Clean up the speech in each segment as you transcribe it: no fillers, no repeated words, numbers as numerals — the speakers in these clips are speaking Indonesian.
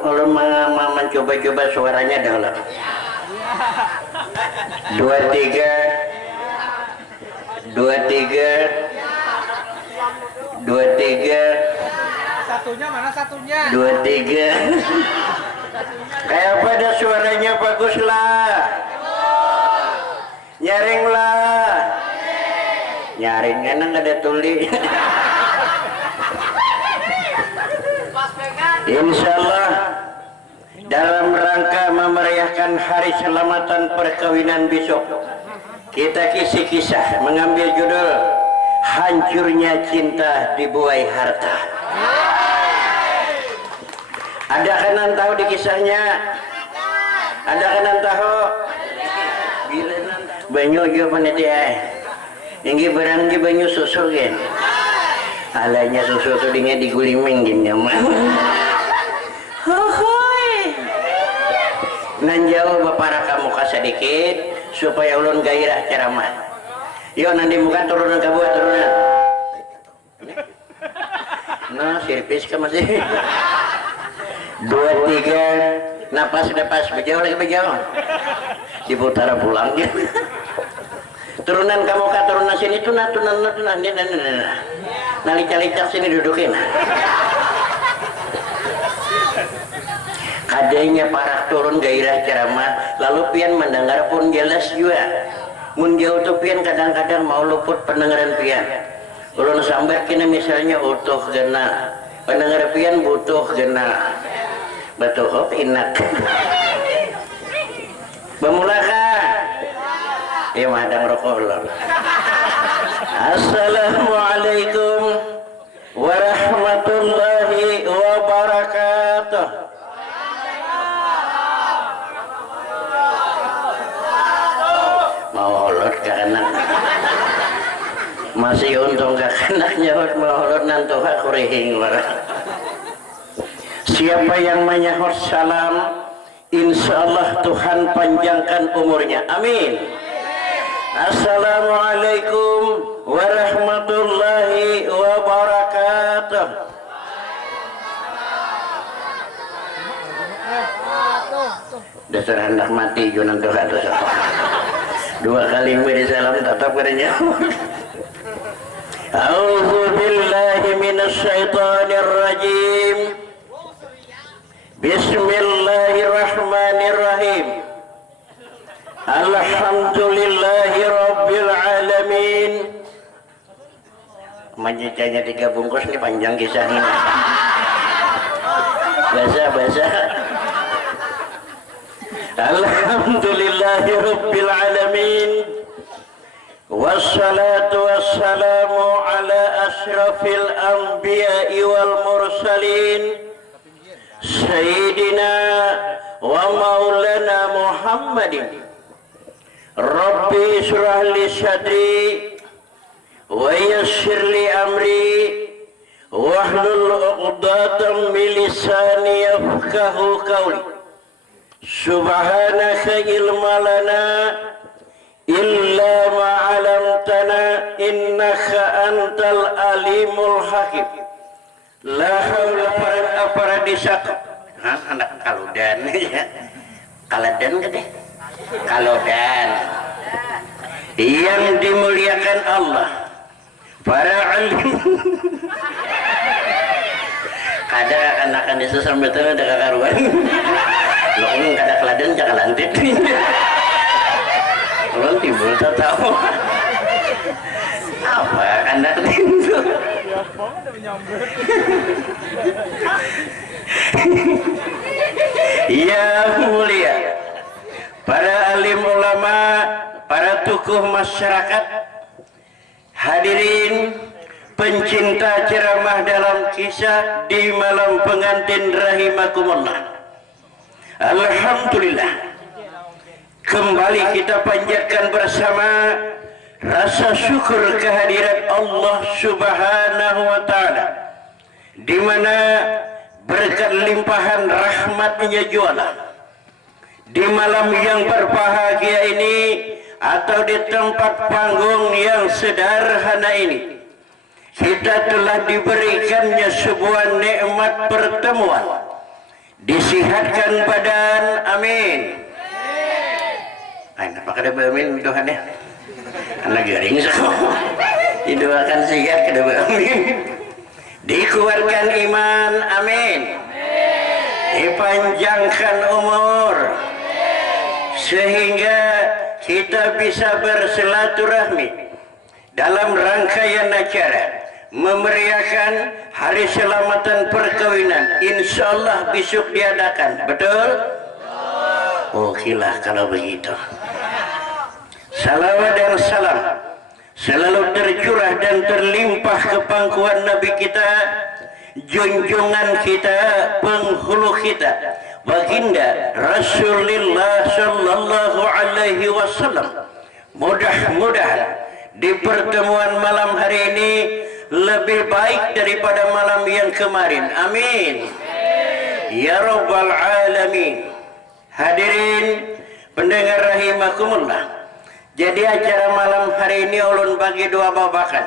Ulun mencoba-coba suaranya dahulu. 23 Satunya mana satunya? 23 kayak pada suaranya bagus lah. Nyaring lah. Nyaring enak ada tuli. Insyaallah dalam rangka memeriahkan hari selamatan perkawinan besok, kita kisah mengambil judul Hancurnya Cinta Dibuai Harta. Ada kanan tahu di kisahnya? Ada kanan tahu? Bila banyu juga panitia. Inggi beranggi banyu susu kan? Alanya susu tuh dingin diguling menggin nyaman. Hohoi. Nan jauh baparaka muka sedikit supaya ulun gairah ceramah. Yo nanti muka turunan ke bawah turunan. Nah sirpis ke masih. 23 napas bejauh lagi bejauh. Diputar pulang dia. Turunan kamu ke turunan sini tunan nalica-licak sini dudukin. Kadanya parah turun gairah ceramah lalu pian mendengar pun jelas juga. Mun jauh tuh pian kadang-kadang mau luput pendengaran pian. Ulun sambar kini misalnya utuh gena pendengar pian butuh gena betul enak. Bemulakah ya madang rokok. Assalamualaikum warahmatullahi wabarakatuh. Mau holot karena masih untung gak kena nyahut mau holot nantuha kurihing warah. Siapa yang menyahut salam, insyaallah Tuhan panjangkan umurnya. Amin. Assalamualaikum warahmatullahi wabarakatuh. Dasar hendak mati junan Tuhan dosa. 2 kali beri salam tetap kerja. A'udzu billahi minasy syaithanir rajim. Bismillahirrahmanirrahim. Alhamdulillahi rabbil alamin. Majicanya 3 bungkus nih panjang kisahnya. Bahasa. Alhamdulillahi rabbil alamin. Wassalatu wassalamu ala asyrafil anbiya'i wal mursalin. Sayyidina wa maulana Muhammadin. Rabbi surah li sadri wa yassir li amri wahlul 'uqdatam min lisani yafqahu qawli. Subhanaka ilma lana illa ma 'allamtana innaka antal alimul hakim. La haula wala quwwata anak kaludan ya. Kaladan gede. Kalodan yang dimuliakan Allah, para alim. Kada anak-anak desa sampai ada kakaruan. Lo ini kada keladan jangan lantit. Lo timbul tak tahu apa anak itu. Ya mulia para alim ulama, para tokoh masyarakat, hadirin pencinta ceramah dalam kisah di malam pengantin rahimakumullah. Alhamdulillah, kembali kita panjatkan bersama rasa syukur kehadirat Allah Subhanahu wa Ta'ala, di mana berkat limpahan rahmat-Nya jualan di malam yang berbahagia ini atau di tempat panggung yang sederhana ini, kita telah diberikannya sebuah nikmat pertemuan, disihatkan badan, amin. Ay, napakada ba amin Tuhan ya? Anak garing semua. Didoakan sihat kada ba amin. Dikuatkan iman, amin. Dipanjangkan umur, sehingga kita bisa bersilaturahmi dalam rangkaian acara memeriahkan hari selamatan perkawinan. Insya Allah besok diadakan, betul? Okelah kalau begitu. Salawat dan salam selalu tercurah dan terlimpah ke pangkuan Nabi kita, junjungan kita, penghulu kita, baginda Rasulullah Sallallahu Alaihi Wasallam. Mudah-mudahan di pertemuan malam hari ini lebih baik daripada malam yang kemarin, amin ya rabbal alamin. Hadirin pendengar rahimakumullah, jadi acara malam hari ini ulun bagi dua babakan.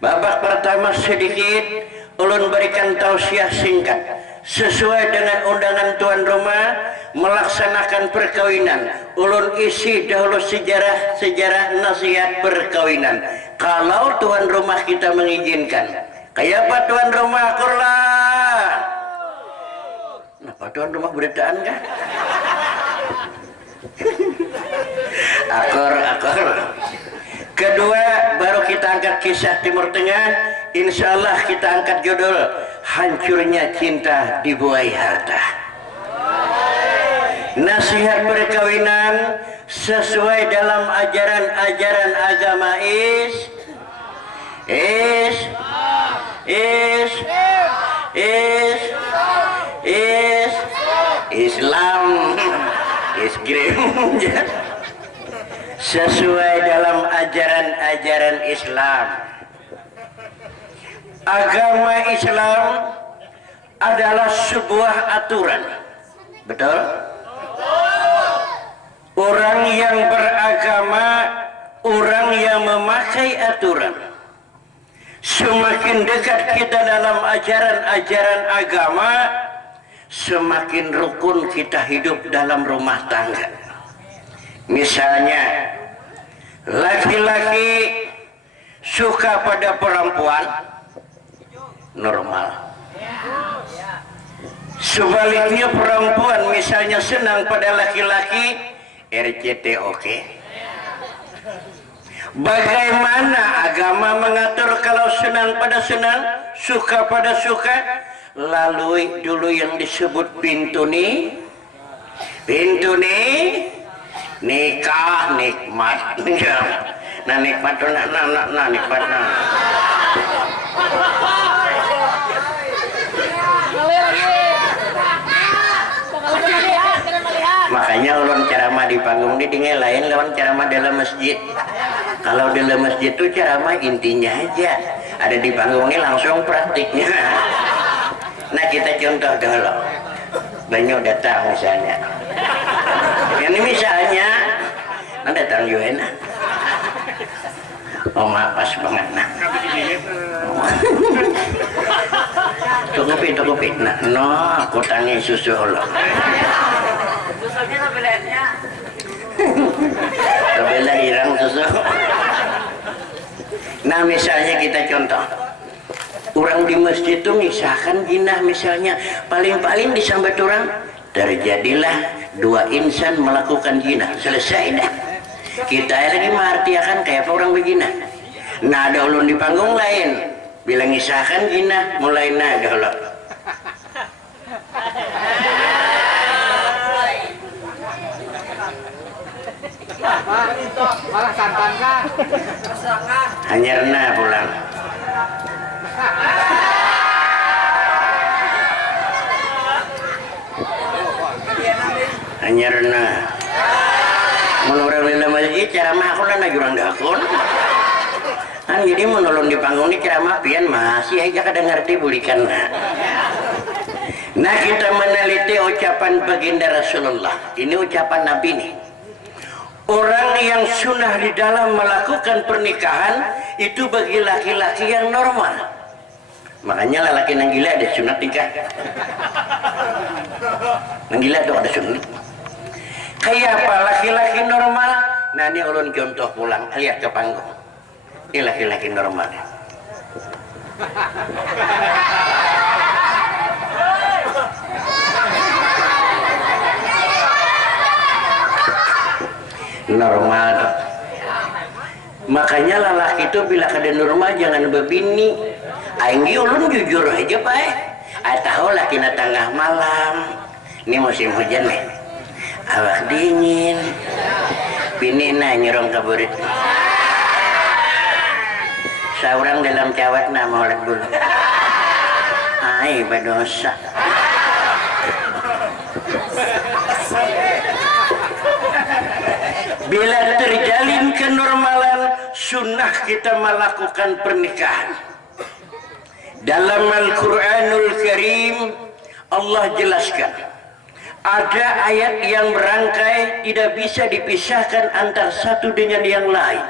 Babak pertama sedikit ulun berikan tausiah singkat sesuai dengan undangan tuan rumah melaksanakan perkawinan. Ulun isi dahulu sejarah nasihat perkawinan kalau tuan rumah kita mengizinkan. Kayak apa tuan rumah akurlah? Kenapa tuan rumah beritaan kah? Akor. Kedua baru kita angkat kisah Timur Tengah. Insya Allah kita angkat judul hancurnya cinta dibuai harta. Nasihat perkawinan sesuai dalam ajaran agama Islam sesuai dalam ajaran Islam. Agama Islam adalah sebuah aturan, betul? Orang yang beragama, orang yang memakai aturan. Semakin dekat kita dalam ajaran agama, semakin rukun kita hidup dalam rumah tangga. Misalnya, laki-laki suka pada perempuan, normal. Sebaliknya perempuan misalnya senang pada laki-laki, RCT oke. Bagaimana agama mengatur kalau senang pada senang, suka pada suka? Lalui dulu yang disebut pintu nih, nikah nikmat. Nah nikmat tuh nah nikmat nah. Makanya ulun ceramah di panggung ini tinggal lain lawan ceramah dalam masjid. Kalau dalam masjid itu ceramah intinya aja, ada di panggung ini langsung praktiknya. Nah kita contoh dulu, banyak datang misalnya. Ini misalnya, nah datang juga. Oh maaf pas banget nah. Tukupin. Nah, no, aku tangi susu lo. Susunya belanya. Bela hirang susu. Nah misalnya kita contoh, orang di masjid itu misalkan jinah misalnya, paling-paling disambat orang, terjadilah dua insan melakukan jinah, selesai dah. Kita lagi mengartiakan kayak apa orang begina. Nah ada ulun di panggung lain bilang isahkan jinah, mulai nah dahulu. Malah santan kan? Hanyarna pulang. Hanyarna. Menurut lila masjid ceramah aku lah jurang dakun. Kan jadi menolong di panggung ini ceramah pian masih aja kadang ngerti bulikan. Nah kita meneliti ucapan baginda Rasulullah. Ini ucapan Nabi nih. orang yang sunnah di dalam melakukan pernikahan itu bagi laki-laki yang normal. Makanya lelaki yang gila ada sunat nikah. Yang gila tuh ada sunat. Kayak apa laki-laki normal? Nah ini ulun contoh pulang, lihat ke panggung. Ini laki-laki normal. Normal. Makanya lelaki itu bila kada normal jangan berbini. Ainggi ulun jujur aja pak. Tahu laki na tengah malam. Ini musim hujan nih. Awak dingin. Bini na nyerong kaburit. Seorang dalam cawat nama oleh dulu. Ai berdosa. Bila terjalin kenormalan, sunnah kita melakukan pernikahan. Dalam Al-Quranul Karim, Allah jelaskan, ada ayat yang berangkai tidak bisa dipisahkan antara satu dengan yang lain.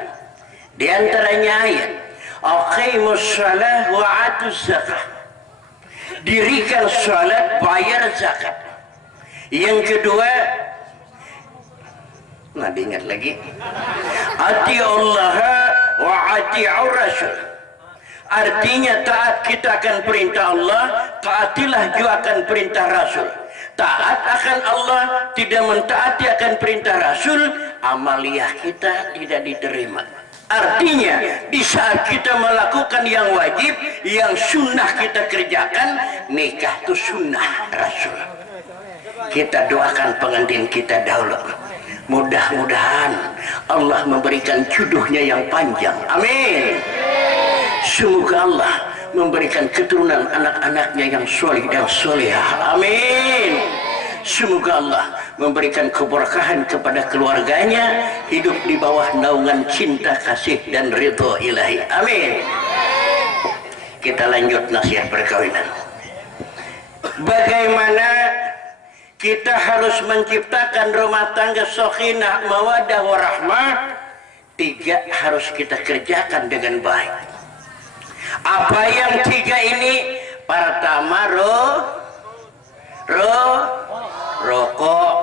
Di antaranya ayat, aqimus shalah wa atuz zakah. Dirikan salat, bayar zakat. Yang kedua, nah diingat lagi, ati Allah wa ati'ur rasul. Artinya taat kita akan perintah Allah, taatilah juga akan perintah Rasul. Taat akan Allah, tidak mentaati akan perintah Rasul, amaliyah kita tidak diterima. Artinya di saat kita melakukan yang wajib, yang sunnah kita kerjakan, nikah itu sunnah Rasul. Kita doakan pengantin kita dahulu. Mudah-mudahan Allah memberikan jodohnya yang panjang. Amin. Semoga Allah memberikan keturunan anak-anaknya yang soleh dan solehah. Amin. Semoga Allah memberikan keberkahan kepada keluarganya, hidup di bawah naungan cinta, kasih, dan ridho ilahi. Amin. Kita lanjut nasihat perkawinan. Bagaimana kita harus menciptakan rumah tangga sakinah, mawaddah, warahmah? 3 harus kita kerjakan dengan baik. Apa yang 3 ini? Pertama, rokok. Rokok.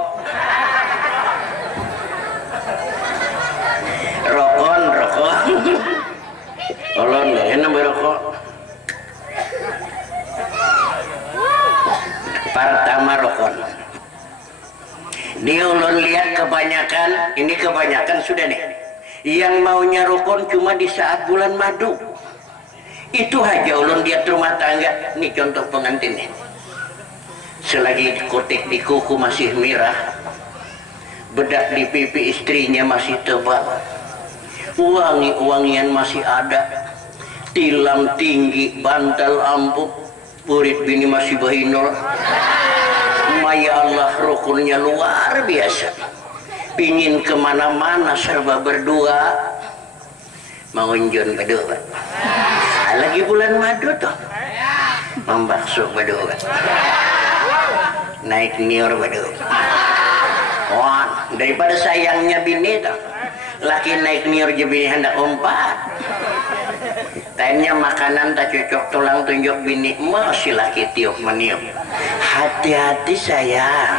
Ulun nggak enak berokok. Pertama rokok. Dia ulun lihat kebanyakan, ini kebanyakan sudah nih, yang maunya rokok cuma di saat bulan madu. Itu aja ulun lihat rumah tangga. Ini contoh pengantin nih. Selagi kotek di kuku masih merah, bedak di pipi istrinya masih tebal, wangi-wangian masih ada, tilam tinggi, bantal empuk, purit bini masih bahinol. Maya Allah, rukunnya luar biasa. Pingin kemana-mana serba berdua, mau njon berdua. Lagi bulan madu tuh, membakso berdua, naik nior berdua. Wah, daripada sayangnya bini tuh, laki naik nior je bini hendak umpat. Tanya makanan tak cocok tulang tunjuk bini, masih laki tiup meniup. Hati-hati sayang.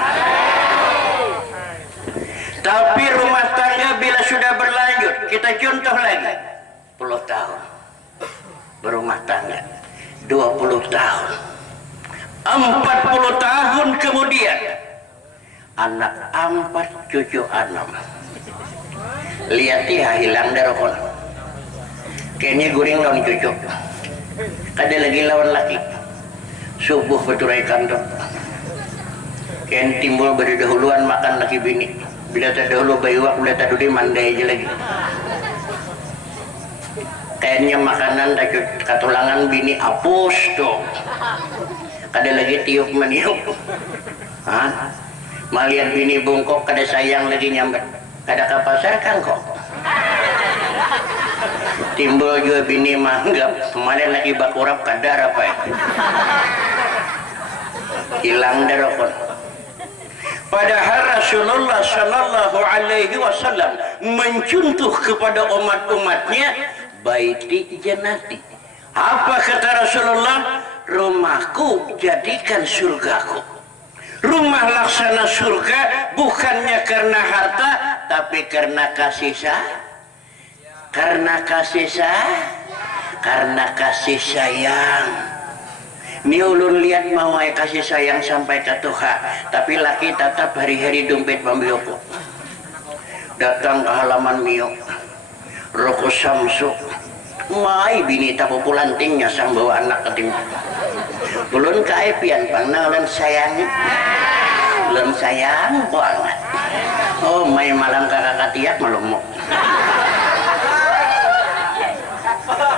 Tapi rumah tangga bila sudah berlanjut, kita contoh lagi, 10 tahun berumah tangga, 20 tahun, 40 tahun kemudian, anak 4, cucu 6. Lihat ya, hilang darokon. Kayaknya guring lawan cucu. Kada lagi lawan laki. Subuh beturai kantor. Kayaknya timbul berdahuluan makan laki bini. Bila tak dahulu bayiwak, bila tak dulu mandai aja lagi. Kayaknya makanan tak katulangan bini apus tuh. Kada lagi tiup meniup. Hah? Malihat bini bungkok, kada sayang lagi nyambat. Kada ke pasar kan kok. Timbul juga bini manggap, kemarin lagi bakurap kadar apa ya? Hilang darokon. Padahal Rasulullah Shallallahu Alaihi Wasallam mencontoh kepada umat-umatnya baiti jannati. Apa kata Rasulullah? Rumahku jadikan surgaku. Rumah laksana surga bukannya karena harta, tapi karena kasih sayang. Karena kasih sayang. Ni ulun lihat mau kasih sayang sampai ke Tuhan, tapi laki tetap hari-hari dompet pambioko. Datang ke halaman mio, rokok samsu, mai bini tapu pulantingnya sang bawa anak ketim. Ulun kaipian pangnalan sayang, ulun sayang banget. Oh, mai malam kakak tiap malam mau.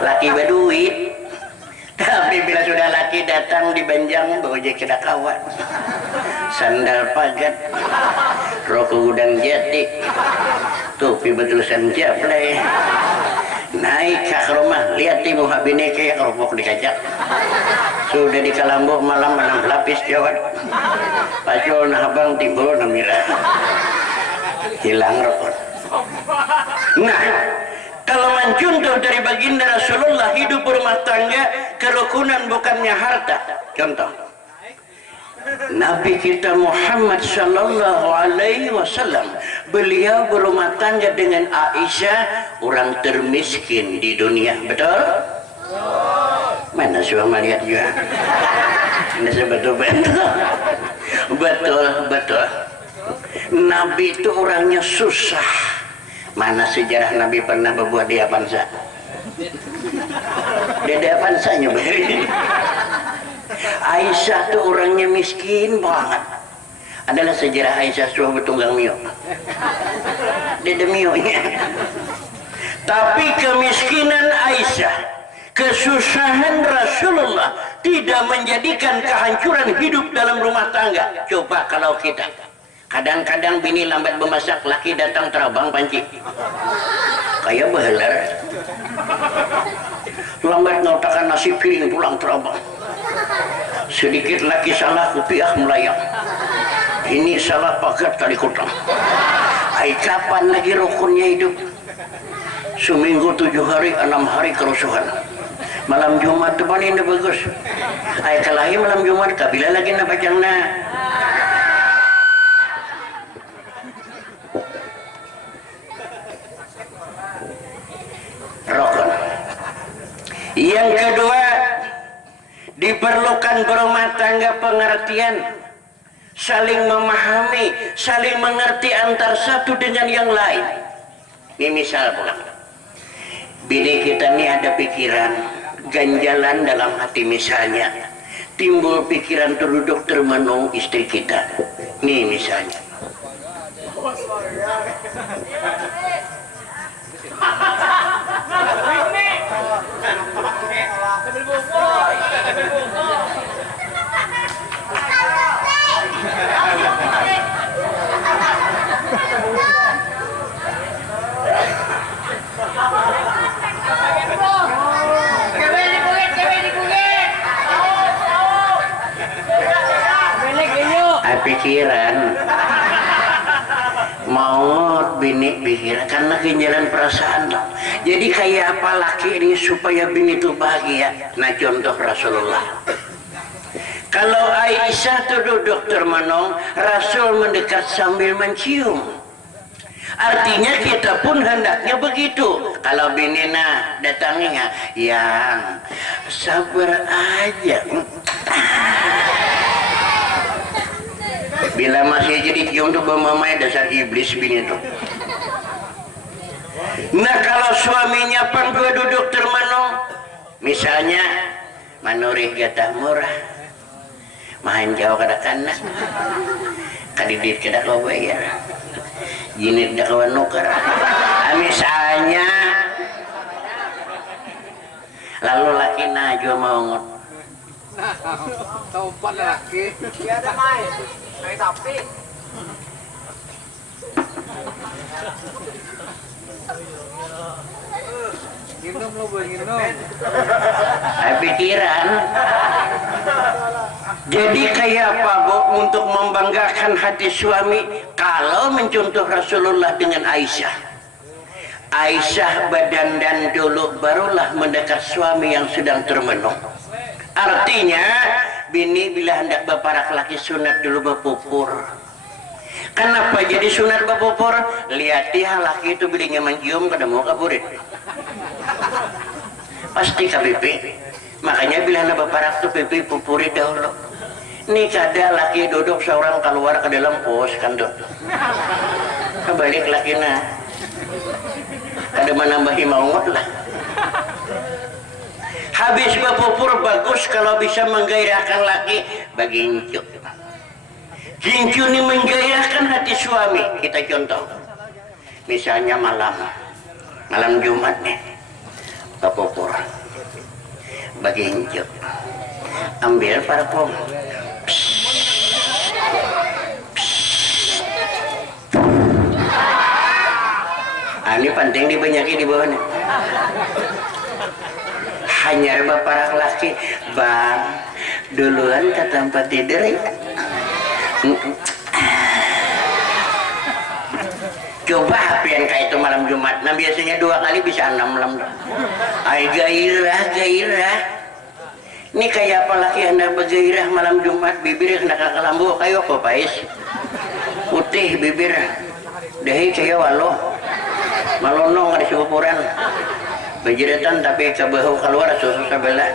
Laki berduit. Tapi bila sudah laki datang di Banjang bojek tidak kawan, sandal pagat, rokok gudang jati, topi betulan jablay, naik ke rumah, lihat ibu habine kayak kerupuk di kaca, sudah di Kalambok malam lapis jawab, pacul abang timbul namira, hilang rokok. Nah, kalau mencontoh dari baginda Rasulullah hidup berumah tangga, kerukunan bukannya harta. Contoh, Nabi kita Muhammad Sallallahu Alaihi Wasallam, beliau berumah tangga dengan Aisyah, orang termiskin di dunia. Betul? Mana suami lihat juga? Ini betul-betul. Betul. Nabi itu orangnya susah. Mana sejarah Nabi pernah berbuat di Avanza? Di Avanza nyebari. Aisyah tuh orangnya miskin banget. Adalah sejarah Aisyah suah bertunggang mio. Dede mionya. Tapi kemiskinan Aisyah, kesusahan Rasulullah tidak menjadikan kehancuran hidup dalam rumah tangga. Coba kalau kita kadang-kadang bini lambat memasak, laki datang terabang panci kayak behelar, lambat ngotakan nasi piring pulang terabang, sedikit laki salah kupiah melayang, ini salah pagar tali kutang. Ay, kapan lagi rukunnya hidup? Seminggu 7 hari 6 hari kerusuhan. Malam Jumat depan ini bagus. Ay, kalahi malam Jumat kabila lagi na bacang na. Rokon. Yang kedua, diperlukan berumah tangga pengertian, saling memahami, saling mengerti antar satu dengan yang lain. Ini misal pulang, bini kita ini ada pikiran ganjalan dalam hati, misalnya timbul pikiran teruduk termenung istri kita. Nih misalnya, pikiran mau bini pikiran karena ganjalan perasaan loh. Jadi kayak apa laki ini supaya bini itu bahagia? Nah, contoh Rasulullah, kalau Aisyah tuh duduk termenung, Rasul mendekat sambil mencium. Artinya kita pun hendaknya begitu. Kalau bini nah datangnya, yang sabar aja. Bila masih jadi cium tuh mamai dasar iblis bini itu. Nah, kalau suaminya panggo duduk termenung, misalnya manurih gatah murah, main jauh kada kana, kadidit kada kau bayar, jinit dak kawan nuker. Misalnya, lalu laki najwa mau ngot. Taupan laki. Iya ada main. Main sapi. Minum lo boleh minum. Pikiran. Jadi kayak apa Bu untuk membanggakan hati suami kalau mencontoh Rasulullah dengan Aisyah? Aisyah berdandan dulu barulah mendekat suami yang sedang termenung. Artinya bini bila hendak berparak laki sunat dulu berpupur. Kenapa jadi sunat berpupur? Lihat dia laki itu bilinya mencium kada mau kaburit. Pasti ke pipi. Makanya bila hendak berparak tuh pipi pupuri dahulu. Ini kada laki duduk seorang keluar ke dalam pos kan tuh. Kebalik laki na. Kada menambahi maungot lah. Habis berpupur bagus kalau bisa menggairahkan laki bagincu. Gincu ini menggairahkan hati suami. Kita contoh. Misalnya malam Jumat nih. Berpupur. Bagincu. Ambil parfum. Ini penting dibanyaki di bawahnya. Hanya bapak laki, bang, duluan ke tempat tidur ya. Coba apian kayak itu malam Jumat. Nah biasanya 2 kali bisa 6 malam. Ay gairah. Ini kayak apa laki hendak bergairah malam Jumat, bibir hendak kelambu kayo apa pais? Putih bibir. Dehi kayak walo. Malonong ada syukuran. Berjeretan tapi kebahu keluar susu sebelah.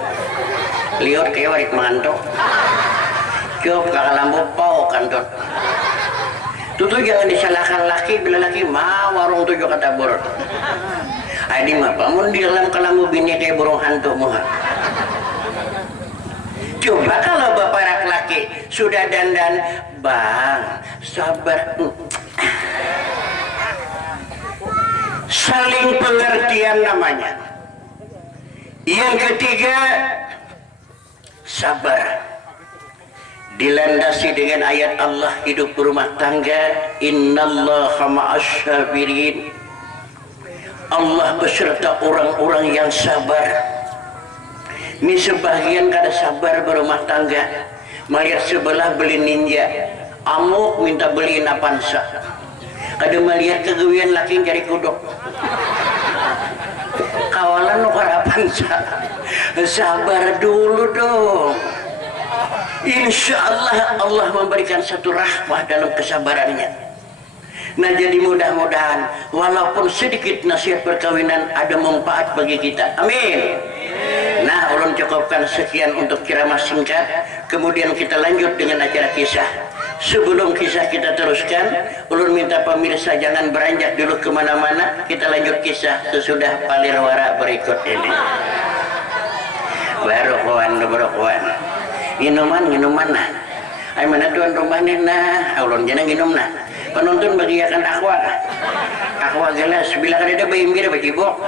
Liur kayak warik mengantuk. Cukup kakak lampu pau kantor. Tutu jangan disalahkan laki bila laki mau warung tujuh kata bor. Adi mah pamun di dalam kelambu bini kayak burung hantu muha. Coba kalau bapak laki sudah dandan, bang sabar. Saling pengertian namanya. Yang ketiga, sabar. Dilandasi dengan ayat Allah hidup berumah tangga. Innallaha ma'asyabirin. Allah beserta orang-orang yang sabar. Ini sebagian kada sabar berumah tangga. Melihat sebelah beli ninja, amuk minta beliin Avanza. Kada melihat kegawian laki cari kudok. Kawalan nukar Avanza. Sabar dulu dong. Insya Allah Allah memberikan satu rahmah dalam kesabarannya. Nah jadi mudah-mudahan walaupun sedikit nasihat perkawinan ada manfaat bagi kita. Amin. Nah ulun cukupkan sekian untuk ceramah singkat. Kemudian kita lanjut dengan acara kisah. Sebelum kisah kita teruskan, ulun minta pemirsa jangan beranjak dulu kemana-mana. Kita lanjut kisah sesudah palirwara berikut ini. Barokawan. Minuman nah. Ay mana tuan rumah ni nah. Ulun jangan minum nah. Penonton bagiakan aqua gelas. Bila kada ada bayimbir bacibok.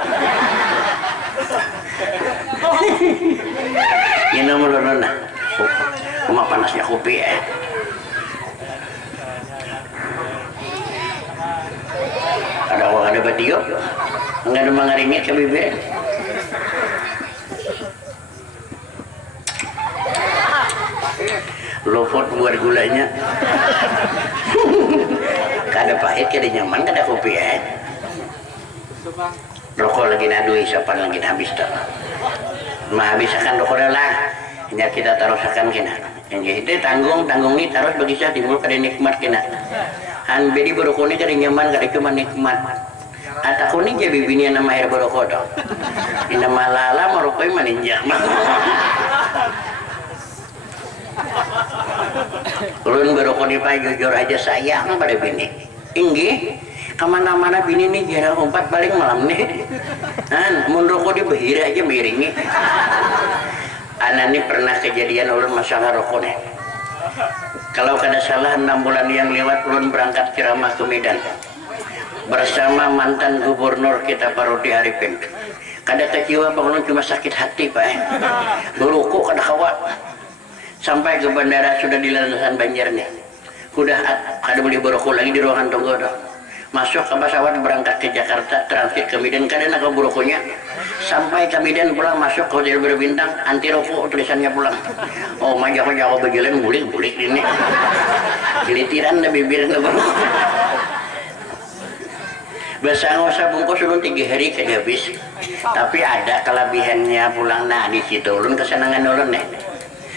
Minum ulun nah. Cuma panasnya kopi ya. Ada orang ada batio, enggak ada mengaringit ke bibir. Lopot buat gulanya. Kada pahit, kada nyaman, kada kopi ya. Rokok lagi nadu isapan lagi habis tak. Mah habis akan rokok lah. Hanya kita tarusakan kena. Yang itu tanggung ni taruh bagi saya timbul kada nikmat kena. Han bedi berokok ni kada nyaman kada cuma nikmat. Ataku ni jadi bini nama air berokok dong. Ina malala merokok maninjak. Ulun berokok ni pak jujur aja sayang pada bini. Inggi kemana-mana bini ni kira umpat paling malam nih. Han mun rokok di behira aja miringi. Anak ni pernah kejadian ulun masalah rokok nih. Kalau kada salah 6 bulan yang lewat ulun berangkat ceramah ke Medan bersama mantan gubernur kita Parodi Arifin. Kada kecewa pak ulun cuma sakit hati pak. Berukuk kada kawat. Sampai ke bandara sudah di landasan Banjar nih. Udah kada boleh berokok lagi di ruangan tunggu dah. masuk ke pesawat berangkat ke Jakarta, transit ke Medan, kadang aku burukunya sampai ke Medan pulang, masuk ke hotel berbintang, anti rokok tulisannya pulang. Oh jago berjalan bulik ini kilitiran na bibir na baru bahasa ngosah bungkus ulun 3 hari ke habis, tapi ada kelebihannya pulang. Nah di situ ulun kesenangan ulun nih.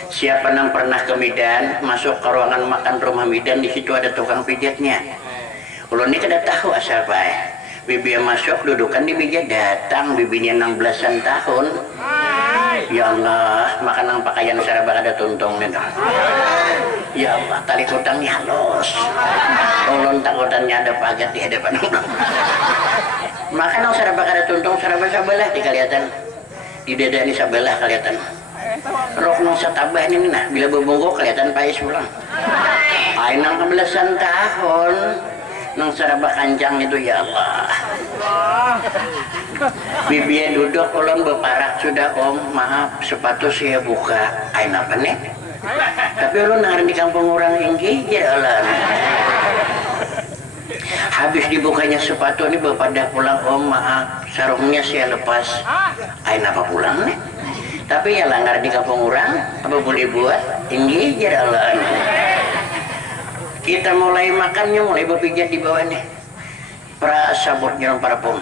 Siapa yang pernah ke Medan, masuk ke ruangan makan rumah Medan, di situ ada tukang pijatnya. Ulun ini kada tahu asal bae. Bibi yang masuk dudukan di meja, datang bibinya 16-an tahun. Ya Allah, makan nang pakaian saraba kada tuntung nih dong. Ya Allah, tali kutangnya halus. Ulun takutannya ada pagat di hadapan ulun. Makan nang saraba kada tuntung, saraba sabelah di kelihatan. Di dada ini sabelah kelihatan. Rok nang satabah ini nah, bila berbungkuk kelihatan pais pulang. Ay nang 16-an tahun. Nang saraba kancang itu, ya Allah. Bibi duduk, ulun beparak sudah, om maaf sepatu saya buka. Ain apa nih? Tapi ulun nangarin di kampung orang inggi jalan. Habis dibukanya sepatu ini bapak dah pulang, om maaf sarungnya saya lepas. Ain apa pulang nih? Tapi ya langgar di kampung orang, apa boleh buat? Inggi jalan. Kita mulai makannya, mulai berpijat di bawah nih. Prasabut nyerong parapun.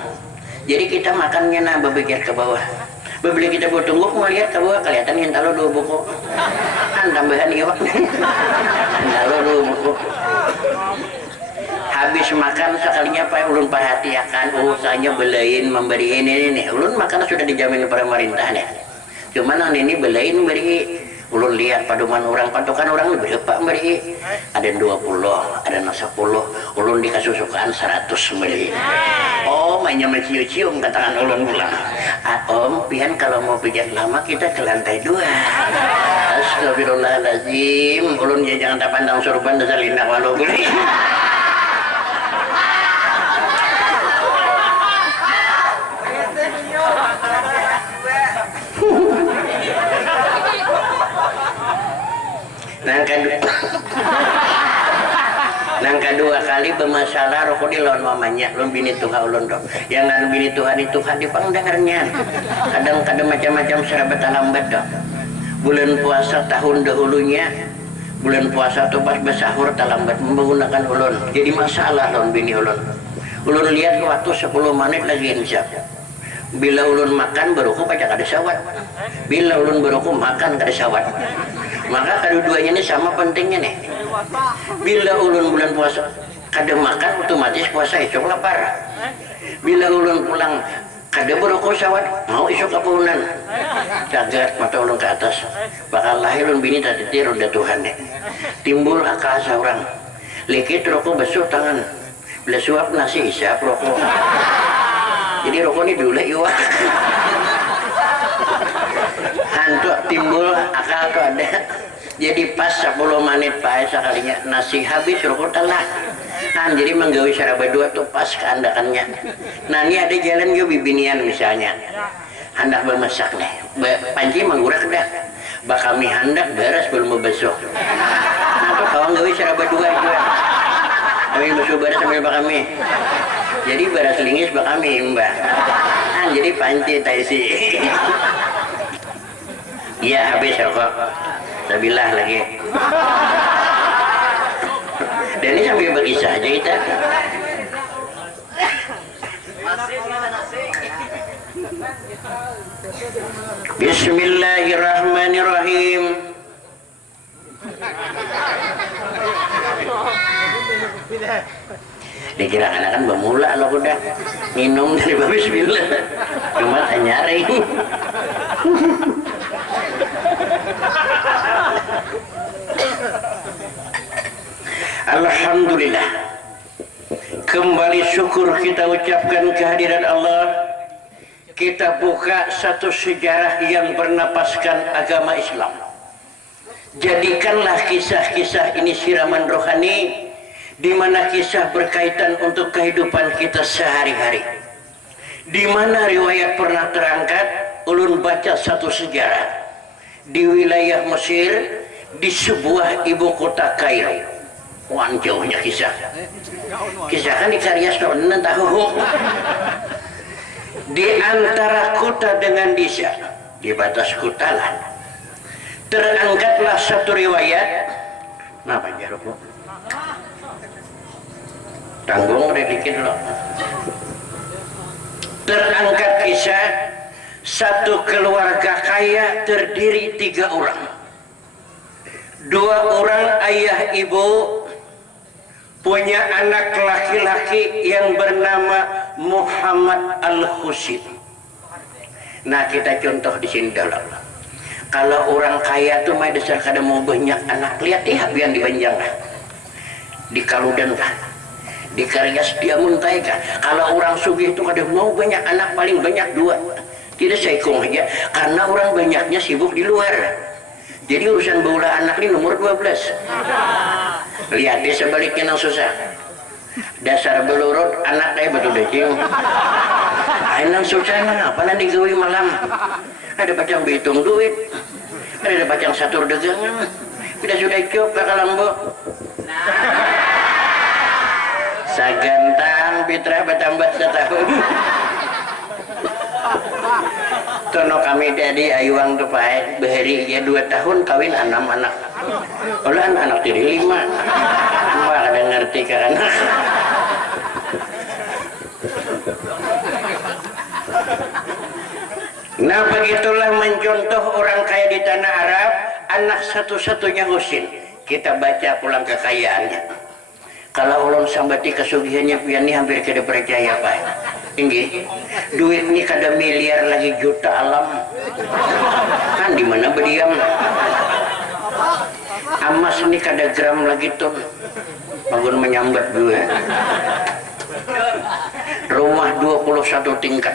Jadi kita makannya nah berpijat ke bawah. Bebeli kita bertunggu, melihat ke bawah, kelihatan yang taruh 2 buku. Kan tambahan iwak nih. Taruh 2 buku. Habis makan sekalinya Pak ulun perhatikan, usahanya belain memberi ini nih. Ulun makan sudah dijamin pemerintah nih. Cuman ini belain beri. Ulun lihat paduman orang, patokan orang lebih berapa beri. Ada 20, ada 10. Ulun dikasusukan 100 beri. Oh, mainnya mencium-cium katakan ulun pulang. Om, pian kalau mau pijat lama kita ke lantai 2. Astagfirullahaladzim. Ulun ya jangan tak pandang sorban dasar lindak walau beli. Nang kedua kali bermasalah rokok di lawan mamanya, lon bini Tuhan ulun dong. Yang kan bini Tuhan itu Tuhan di pangdengarnya. Kadang-kadang macam-macam serabat lambat dong. Bulan puasa tahun dahulunya, bulan puasa tuh pas bersahur lambat menggunakan ulun. Jadi masalah lon bini ulun. Ulun lihat waktu 10 menit lagi insya. Bila ulun makan berukuk aja kada sawat. Bila ulun berukuk makan kada sawat. Maka kedua-duanya ini sama pentingnya nih. Bila ulun bulan puasa kada makan, otomatis puasa esok lapar. Bila ulun pulang kada berukuk sawat, mau esok kapunan. Cagat mata ulun ke atas. Bakal lahir ulun bini tadi tiru dah Tuhan nih. Timbul akal seorang. Likit rokok basuh tangan. Bila suap nasi isap rokok. Jadi rokok ini dulu iwak. Hantu timbul akal tuh ada. Jadi pas 10 menit pae sekalinya nasi habis rokok telah. Nah, jadi menggawi cara berdua tuh pas keandakannya. Nah ini ada jalan yo bibinian misalnya. Hendak bermasak nih. Panci menggurak dah. Bakami hendak beres belum membesok. Nah tuh kawan gawi cara berdua juga. Kami basuh beres sambil bakami. Jadi beres lingis bakami mbak. Nah jadi panci taisi. Iya habis rokok. Sabilah lagi. Dan ini sambil berkisah aja kita. Bismillahirrahmanirrahim. Dikira anak kan bermula lo udah minum dari bismillah. Cuma nyaring. Alhamdulillah. Kembali syukur kita ucapkan kehadiran Allah. Kita buka satu sejarah yang bernapaskan agama Islam. Jadikanlah kisah-kisah ini siraman rohani, di mana kisah berkaitan untuk kehidupan kita sehari-hari. Di mana riwayat pernah terangkat, ulun baca satu sejarah di wilayah Mesir, di sebuah ibu kota Kairo. wan jauhnya kisah kan di karya Sonnen tahu di antara kota dengan desa di batas kutalan terangkatlah satu riwayat apa jaruk tanggung udah dikit loh terangkat kisah satu keluarga kaya terdiri 3 orang 2 orang ayah ibu punya anak laki-laki yang bernama Muhammad Al-Husin. Nah kita contoh di sini dalam kalau orang kaya tuh mah dasar kada mau banyak anak lihat ya yang dibanjang di kaludan kan di Karyas dia muntai kan kalau orang sugih itu kada mau banyak anak paling banyak 2 tidak seikung aja karena orang banyaknya sibuk di luar jadi urusan baula anak ini nomor 12 lihat dia sebaliknya yang susah dasar belurut anak kayak betul deh cing ainan susah apa nanti gawe malam ada pacang bitung duit ada pacang satur dagangan kita sudah cop ke kalambo sagantang Fitra bertambah setahun tono kami dari ayuang tuh pakai beheri ya 2 tahun kawin 6 anak oleh anak tiri 5 mbak ada ngerti ke anak nah begitulah mencontoh orang kaya di tanah Arab anak satu-satunya Husin kita baca pulang kekayaannya kalau ulun sambati kesugihannya pian ini hampir kada percaya Pak tinggi duit ini kada miliar lagi juta alam kan di mana berdiam amas ini kada gram lagi tuh bangun menyambat gue rumah 21 tingkat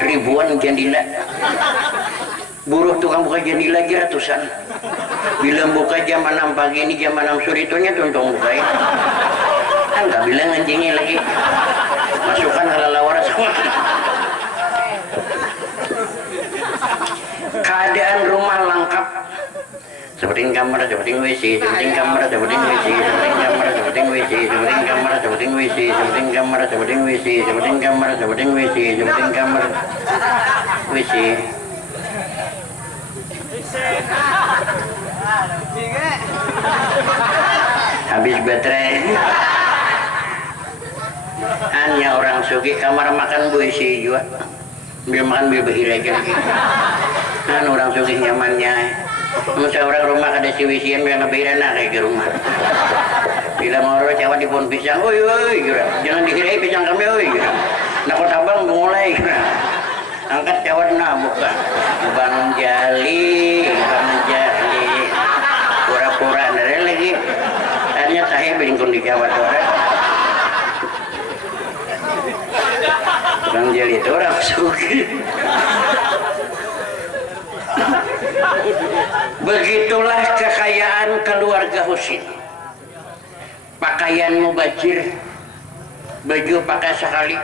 ribuan jendela buruh tukang buka jendela lagi ratusan bila buka jam 6 pagi ini jam 6 sore itunya tuntung buka ya kan gak bilang anjingnya lagi masukkan halalawar semua keadaan rumah lengkap seperti kamar, seperti WC, seperti kamar, seperti WC, seperti kamar, seperti WC, seperti kamar, seperti WC, seperti kamar, seperti WC, seperti kamar, seperti WC, seperti kamar, WC. Habis baterai. Hanya orang sugi kamar makan WC juga. Biar makan biar berhirai lagi. Kan orang sugi nyamannya. Masa orang rumah ada si WC yang ngebiran kayak ke rumah. Bila mau orang Jawa di pohon pisang, oi jangan dihirai pisang kami, oi. Nakut abang mulai. Angkat Jawa na buka. Bang Jali, pura-pura dari lagi. Tadinya saya bingkun di Jawa tuh. Bang Jali itu orang sugi. Begitulah kekayaan keluarga Husin. Pakaian mubazir, baju pakai sekali.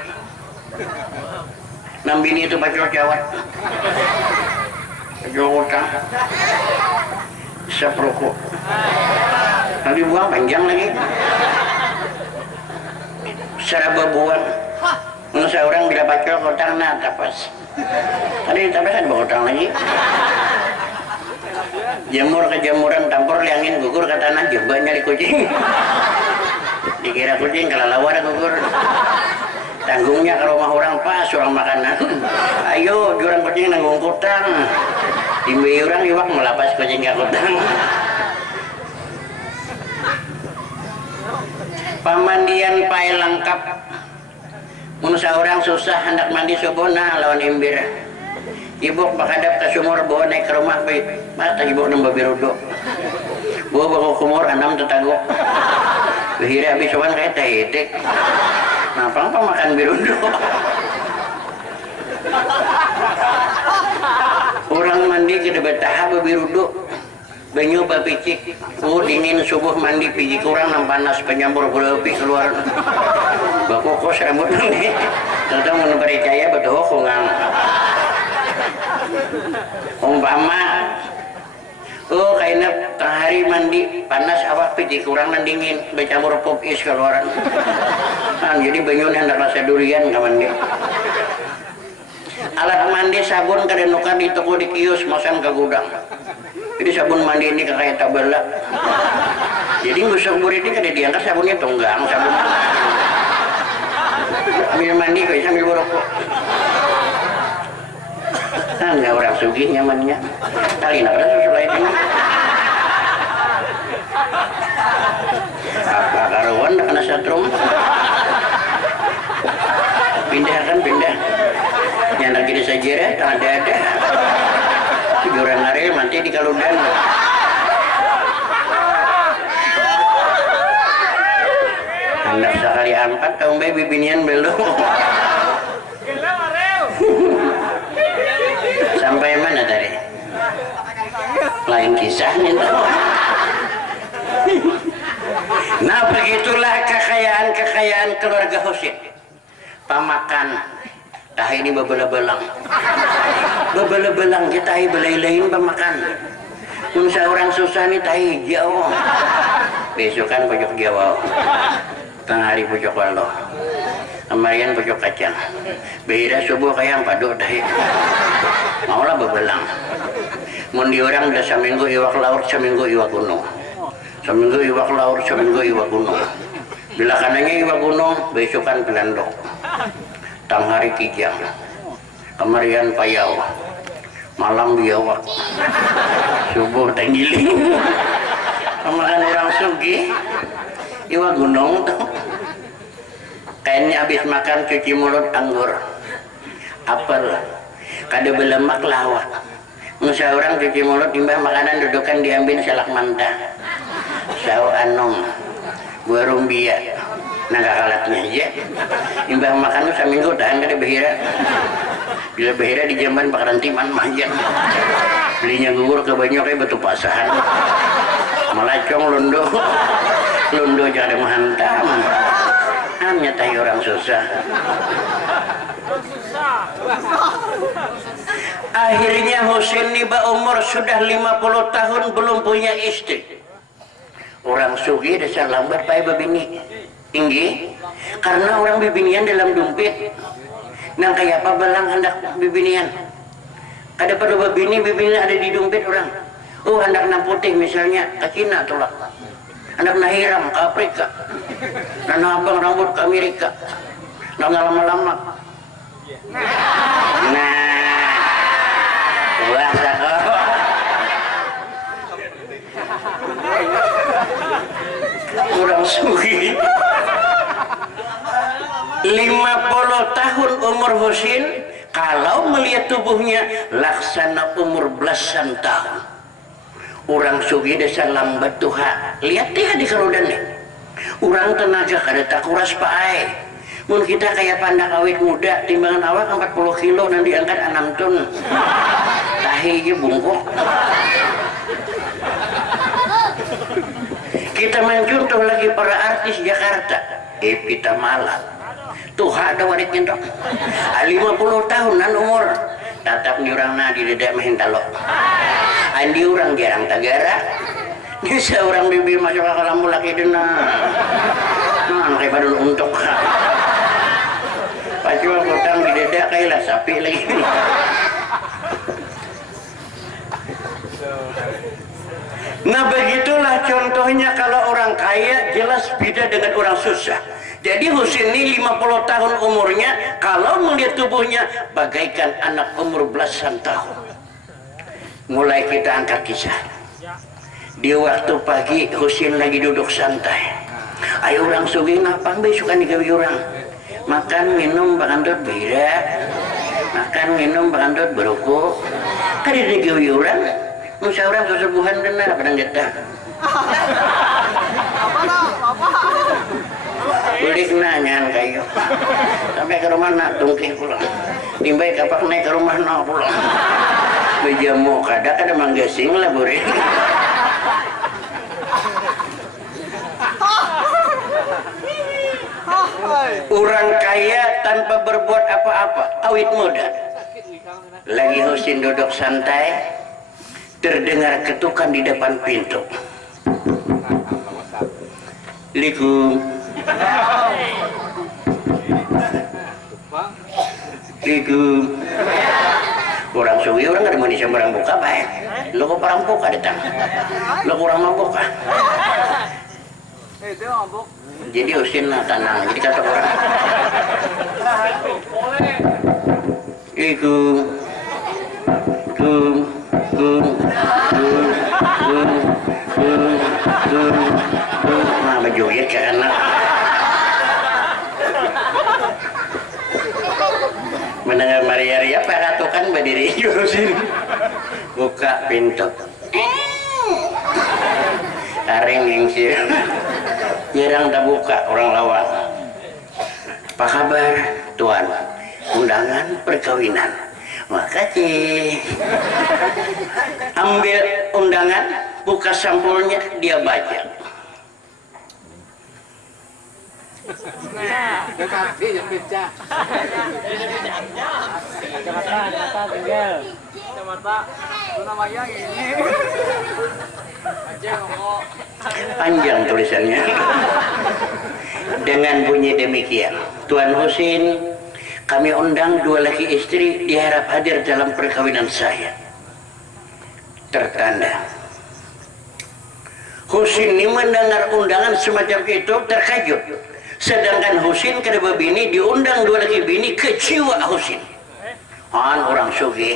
Nambini itu baju jawat, baju utang, seperuku. Nanti buang panjang lagi. Seraba buang. Masa orang bila bacol utang nah tapas. Tadi tapas ada utang lagi. Jamur ke jamuran tampur liangin gugur ke tanah jumba nyari kucing dikira kucing kelalawar gugur tanggungnya ke rumah orang pas orang makanan ayo jurang kucing nanggung kutang timbi orang iwak melapas kucing ke kutang pamandian pae lengkap manusia orang susah hendak mandi subuh nah lawan imbir ibu pakadap ke sumur bawa naik ke rumah baik mata ibu nambah birudo bawa bawa kumur 6 tetanggo behira habis sopan kayak tehitik nampang apa makan birudo orang mandi ke debat tahap birudo banyu papicik dingin subuh mandi pigi kurang nam panas penyambur berapi keluar bakokos rambut ini tentang menepercaya betul kungang umpama Oh kayaknya tengah hari mandi panas awak piti kurang dingin bercampur pop is keluaran. Jadi banyun hendak rasa durian ka mandi. Alat mandi sabun kada nukan di toko di kios masan ke gudang. Jadi sabun mandi ini kayak tabela. Jadi ngusuk burit ini kada diangkat sabunnya tunggang sabun. Sambil mandi kok sambil merokok. Nggak orang sugih nyamannya. Kali nak ada susu lain ini. Apa karuan nak kena setrum? Pindah kan pindah. Yang lagi di sajira tanah dada. Juran ngaril mati di kaludan. Anak sekali empat kaum bayi binian belum. Sampai mana tadi? Lain kisahnya. Nah begitulah kekayaan keluarga Husin. Pamakan tah ini bebelang kita belai-lain pemakan. Unsa orang susah nih tahi jauh. Besokan pojok Jawa. Tengah hari pojok Walo. Kemarian pojok kacang. Beda subuh kayak padu tahi. Maulah bebelang. Mun di orang udah seminggu iwak laut, seminggu iwak gunung. Seminggu iwak laut, seminggu iwak gunung. Bila kanannya iwak gunung, besokan pelandok. Tang hari kijang. Kemarian payau. Malam biawak. Subuh tenggiling. Kemakan orang sugi. Iwak gunung tuh. Kayaknya habis makan cuci mulut anggur. Apel. Kada belemak lawak. Musa orang cuci mulut timbah makanan dudukan diambil salak mantah. Sao anom. Buah rumbia. Naga kalatnya aja. Timbah makan seminggu tahan kada behira. Bila behira di jamban bakaran timan mahjan. Belinya gugur ke banyak kayak batu pasahan. Melacong londo. Londo jangan menghantam. Hanya tahu orang susah. Akhirnya Husin niba umur sudah 50 tahun belum punya istri. Orang sugi dasar lambat pakai bebini. Tinggi karena orang bibinian dalam dompet. Nang kayak apa belang hendak bibinian. Ada pada bibini ada di dompet orang. Oh hendak nang putih misalnya ke Cina tolak. Hendak na hiram ke Afrika. Nang abang rambut ke Amerika. Nang lama-lama. Nah puasa kok. Kurang sugi. 50 tahun umur Husin, kalau melihat tubuhnya laksana umur belasan tahun. Orang sugi desa lambat tuha. Lihat dia di kaludan nih. Orang tenaga kada tak kuras paai. Mun kita kayak pandak awet muda, timbangan awak 40 kilo dan diangkat 6 ton. Tahi aja bungkuk. Kita mencontoh lagi para artis Jakarta. Epita Mala. Tuha ada warit nyentok. 50 tahunan umur. Tatap ni orang na di dedak mahin talok. Andi orang jarang tagara. Ni seorang bibi masuk ke lampu laki dena. Nah, kayak badul untuk. Pacul kotang di dedak kayak lah sapi lagi. Nah begitulah contohnya kalau orang kaya jelas beda dengan orang susah. Jadi Husin ini 50 tahun umurnya, kalau melihat tubuhnya bagaikan anak umur belasan tahun. Mulai kita angkat kisah. Di waktu pagi Husin lagi duduk santai. Ayo orang sugih ngapang besukan digawi orang. Makan minum bakandot beda. Makan minum bakandot berukuk. Kali digawi orang. Musa orang kesubuhan benar padang getah. Ulik nanyaan kayu. Sampai ke rumah nak tungkih pulang. Timbai kapak naik ke rumah nak pulang. Bejamu kada manggasing lah buri. Orang kaya tanpa berbuat apa-apa, awit muda. Lagi Husin duduk santai. terdengar ketukan di depan pintu. Likum. Likum. Orang suwi orang nggak Indonesia orang buka baik. Lo kok orang buka datang. Lo kurang mau buka. Itu mabuk. Jadi usin tanang. Jadi kata orang. Likum. Kum. Kum. Kum. Kum. Kum. Kum. Kum. Nah berjoget ke anak. Mendengar Maria peratukan berdiri sini buka pintu taring gengsi jarang tak buka orang lawan. Apa kabar tuan? Undangan perkawinan. Makasih. Ambil undangan, buka sampulnya, dia baca. Kaki yang pecah. Kacamata tinggal. Kacamata. Itu namanya ini. Aja ngomong. Panjang tulisannya. Dengan bunyi demikian, Tuan Husin, kami undang dua laki istri diharap hadir dalam perkawinan saya. Tertanda. Husin ini mendengar undangan semacam itu terkejut. Sedangkan Husin kedua bini diundang dua laki bini, kecewa Husin. Orang sugih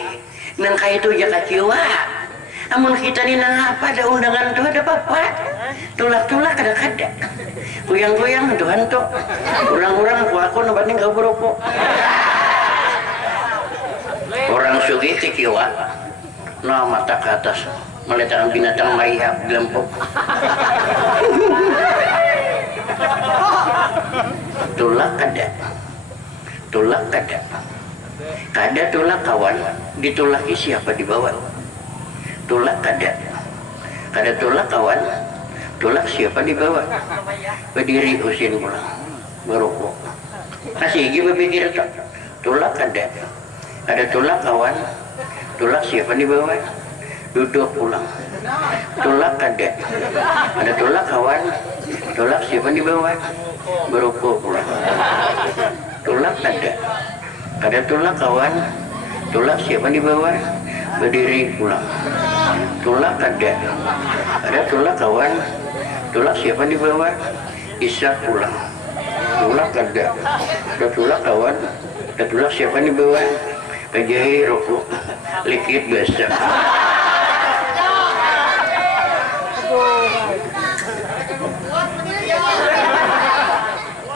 nang itu aja kecewa. Amun kita ni nang apa ada undangan tu ada apa? Tulak-tulak kada-kada. Kuyang-kuyang Tuhan tu. Urang-urang aku nabaning kau berokok. Orang sugih kecewa. Nah mata ke atas meletakkan binatang maya gelempuk. Tulak kada, tulak kada, kada tulak kawan, ditulaki siapa dibawa? Tulak kada, kada tulak kawan, tulak siapa dibawa? Berdiri Husin pulang, merokok. Masih lagi berpikir tak, tulak kada, ada tulak kawan, tulak siapa dibawa? Duduk pulang, tulak kada, ada tulak kawan, tulak siapa dibawa? Berokok pulang. Tulak ada tulak kawan, tulak siapa dibawa? Berdiri pulang. Tulak ada tulak kawan, tulak siapa dibawa? Isak pulang. Tulak ada tulak kawan, ada tulak siapa dibawa? Kejahi rokok, likit basah.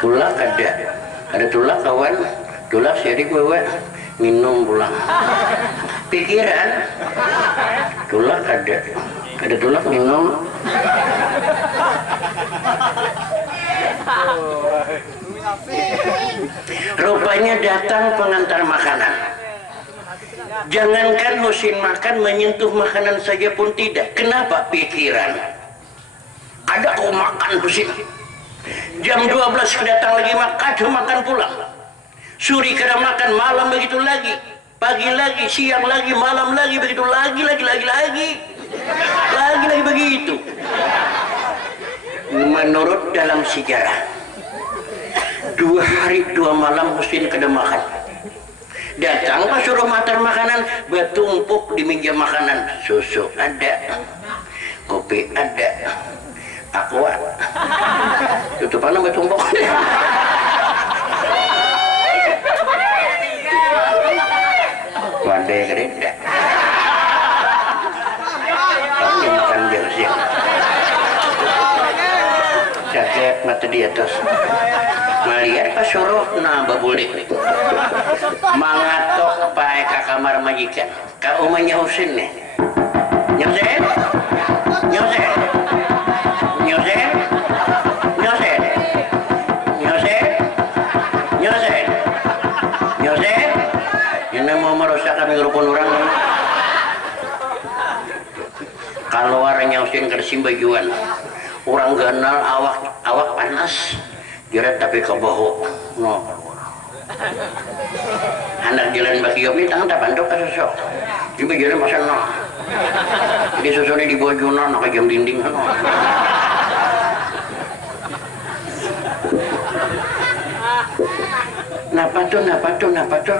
Tulak ada tulak kawan, tulak siapa dibawa? Minum pulang. Pikiran, tulak ada tulak minum. Rupanya datang pengantar makanan. Jangankan Husin makan, menyentuh makanan saja pun tidak. Kenapa? Pikiran. Ada kau makan Husin. Jam 12 kedatang lagi makan pulang. Suri kada makan, malam begitu lagi. Pagi lagi, siang lagi, malam lagi, begitu lagi begitu. Menurut dalam sejarah, 2 hari 2 malam Husin kada makan. Datang pas suruh matar makanan, bertumpuk di meja makanan. Susu ada, kopi ada, aqua. Tutupan bertumpuk. Wadai kereta. Kamu makan jersey. Jaket mata di atas. Melihat pas suruh nah babulik. Mangatok pae ke kamar majikan. Ka umahnya Husin nih. Nyosen. Ini mau merusakkan rukun orang. Kalau warnanya Husin kersim bajuan. Orang ganal awak panas. Jerat tapi kebohong. No. Anak jalan bagi Yomi tangan tak bantu ke sosok. Ibu jalan masa no. Jadi susunnya di bojono nak jam dinding kan. Napa tuh?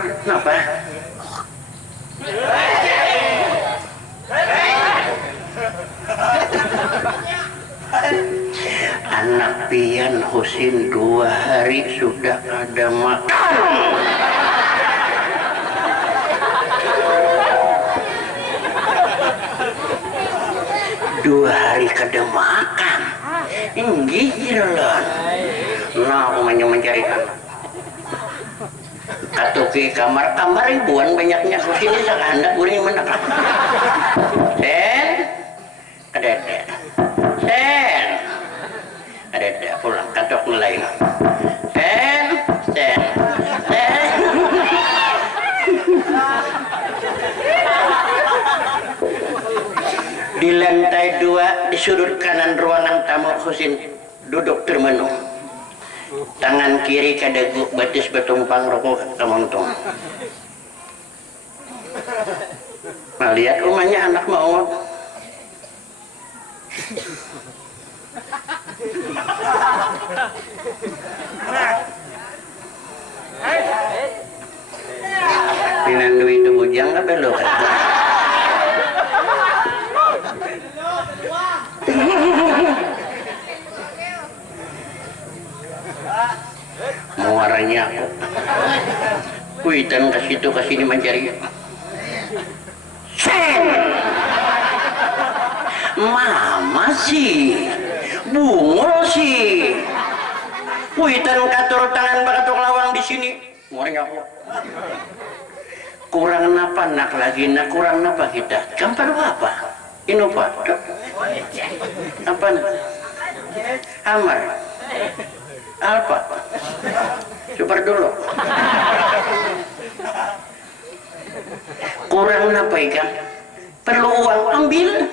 Anak pian Husin 2 hari sudah ada makan. 2 hari kada makan. Gihir lah. Nah, aku mencari atau ke kamar ribuan banyaknya Husin ini sak hendak guring menak. Ada pulang katok lain. Di lantai 2 di sudut kanan ruangan tamu Husin duduk termenung. Tangan kiri kadaguk batis betumpang rokok kemontung. Nah, lihat rumahnya anak mau. Pinandu itu bujang apa lo? Muaranya aku. Kuitan ke situ ke sini mencari. Mama sih, bungul sih. Kuitan katur tangan bakatuk lawang di sini. Muaranya aku. Kurang napa nak lagi nak kurang napa kita? Kampar apa? Inovator. Apa? Amar. Alfa. Super dulu. Kurang napa ikan? Perlu uang ambil.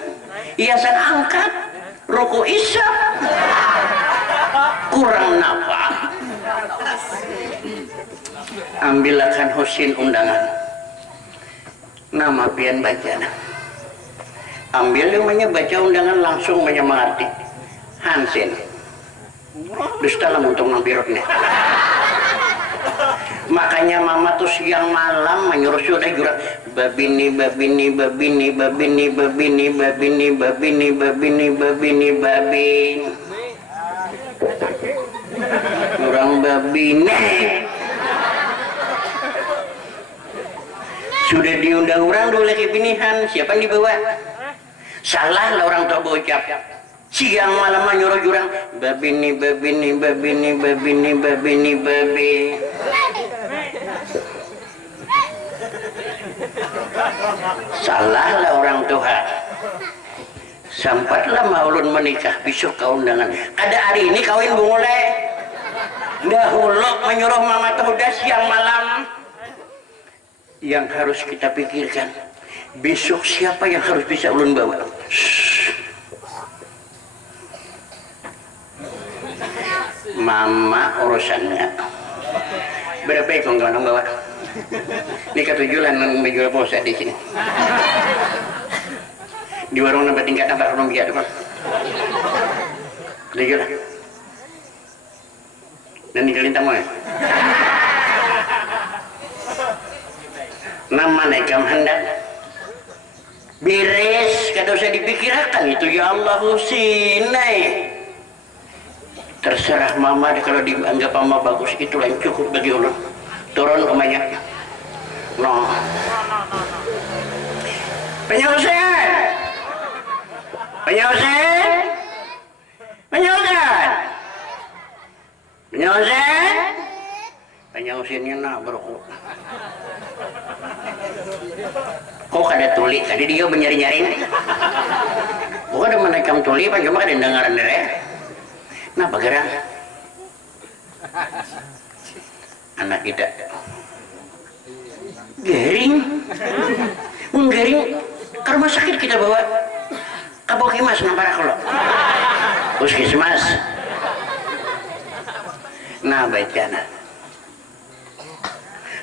Hiasan angkat. Rokok isap. Kurang napa? Ambilkan Husin undangan. Nama pian bacaan. Ambil namanya baca undangan langsung menyemangati. Hansen. Dusta lah untung nampirotnya. Makanya mama tuh siang malam menyuruh sudah jurang babini jurang babini. Sudah diundang orang dulu lagi pinihan, siapa yang dibawa? Salah lah orang tua bocap. Siang malam menyuruh jurang babini. Salah lah orang tua. Sampatlah maulun menikah besok kau undangan. Kada hari ini kawin bungule. Dahulu menyuruh mama tuh udah siang malam. Yang harus kita pikirkan besok siapa yang harus bisa ulun bawa. Mama urusannya berapa ekor kau bawa? Ini ketujuan menjual poset di sini. Di warung nambah tingkat nambah rumah biar kan? Tujuh lah. Dan ninggalin tamu ya. Nama naikam hendak beres, kada usah dipikirkan itu ya Allah Husinai. Terserah mama kalau dianggap mama bagus itu yang cukup bagi ulun. Turun rumahnya. No. Penyelesaian. Penyelesaiannya nak berukut. Kok kada tuli? Tadi dia menyari-nyari. Kok ada menaikkan tuli, Pak? Cuma kada dengaran dere. Nah, bagaimana? Anak kita garing. Garing ke rumah sakit kita bawa. Kabokimas nampara kalau. Puskesmas. Nah, bacana.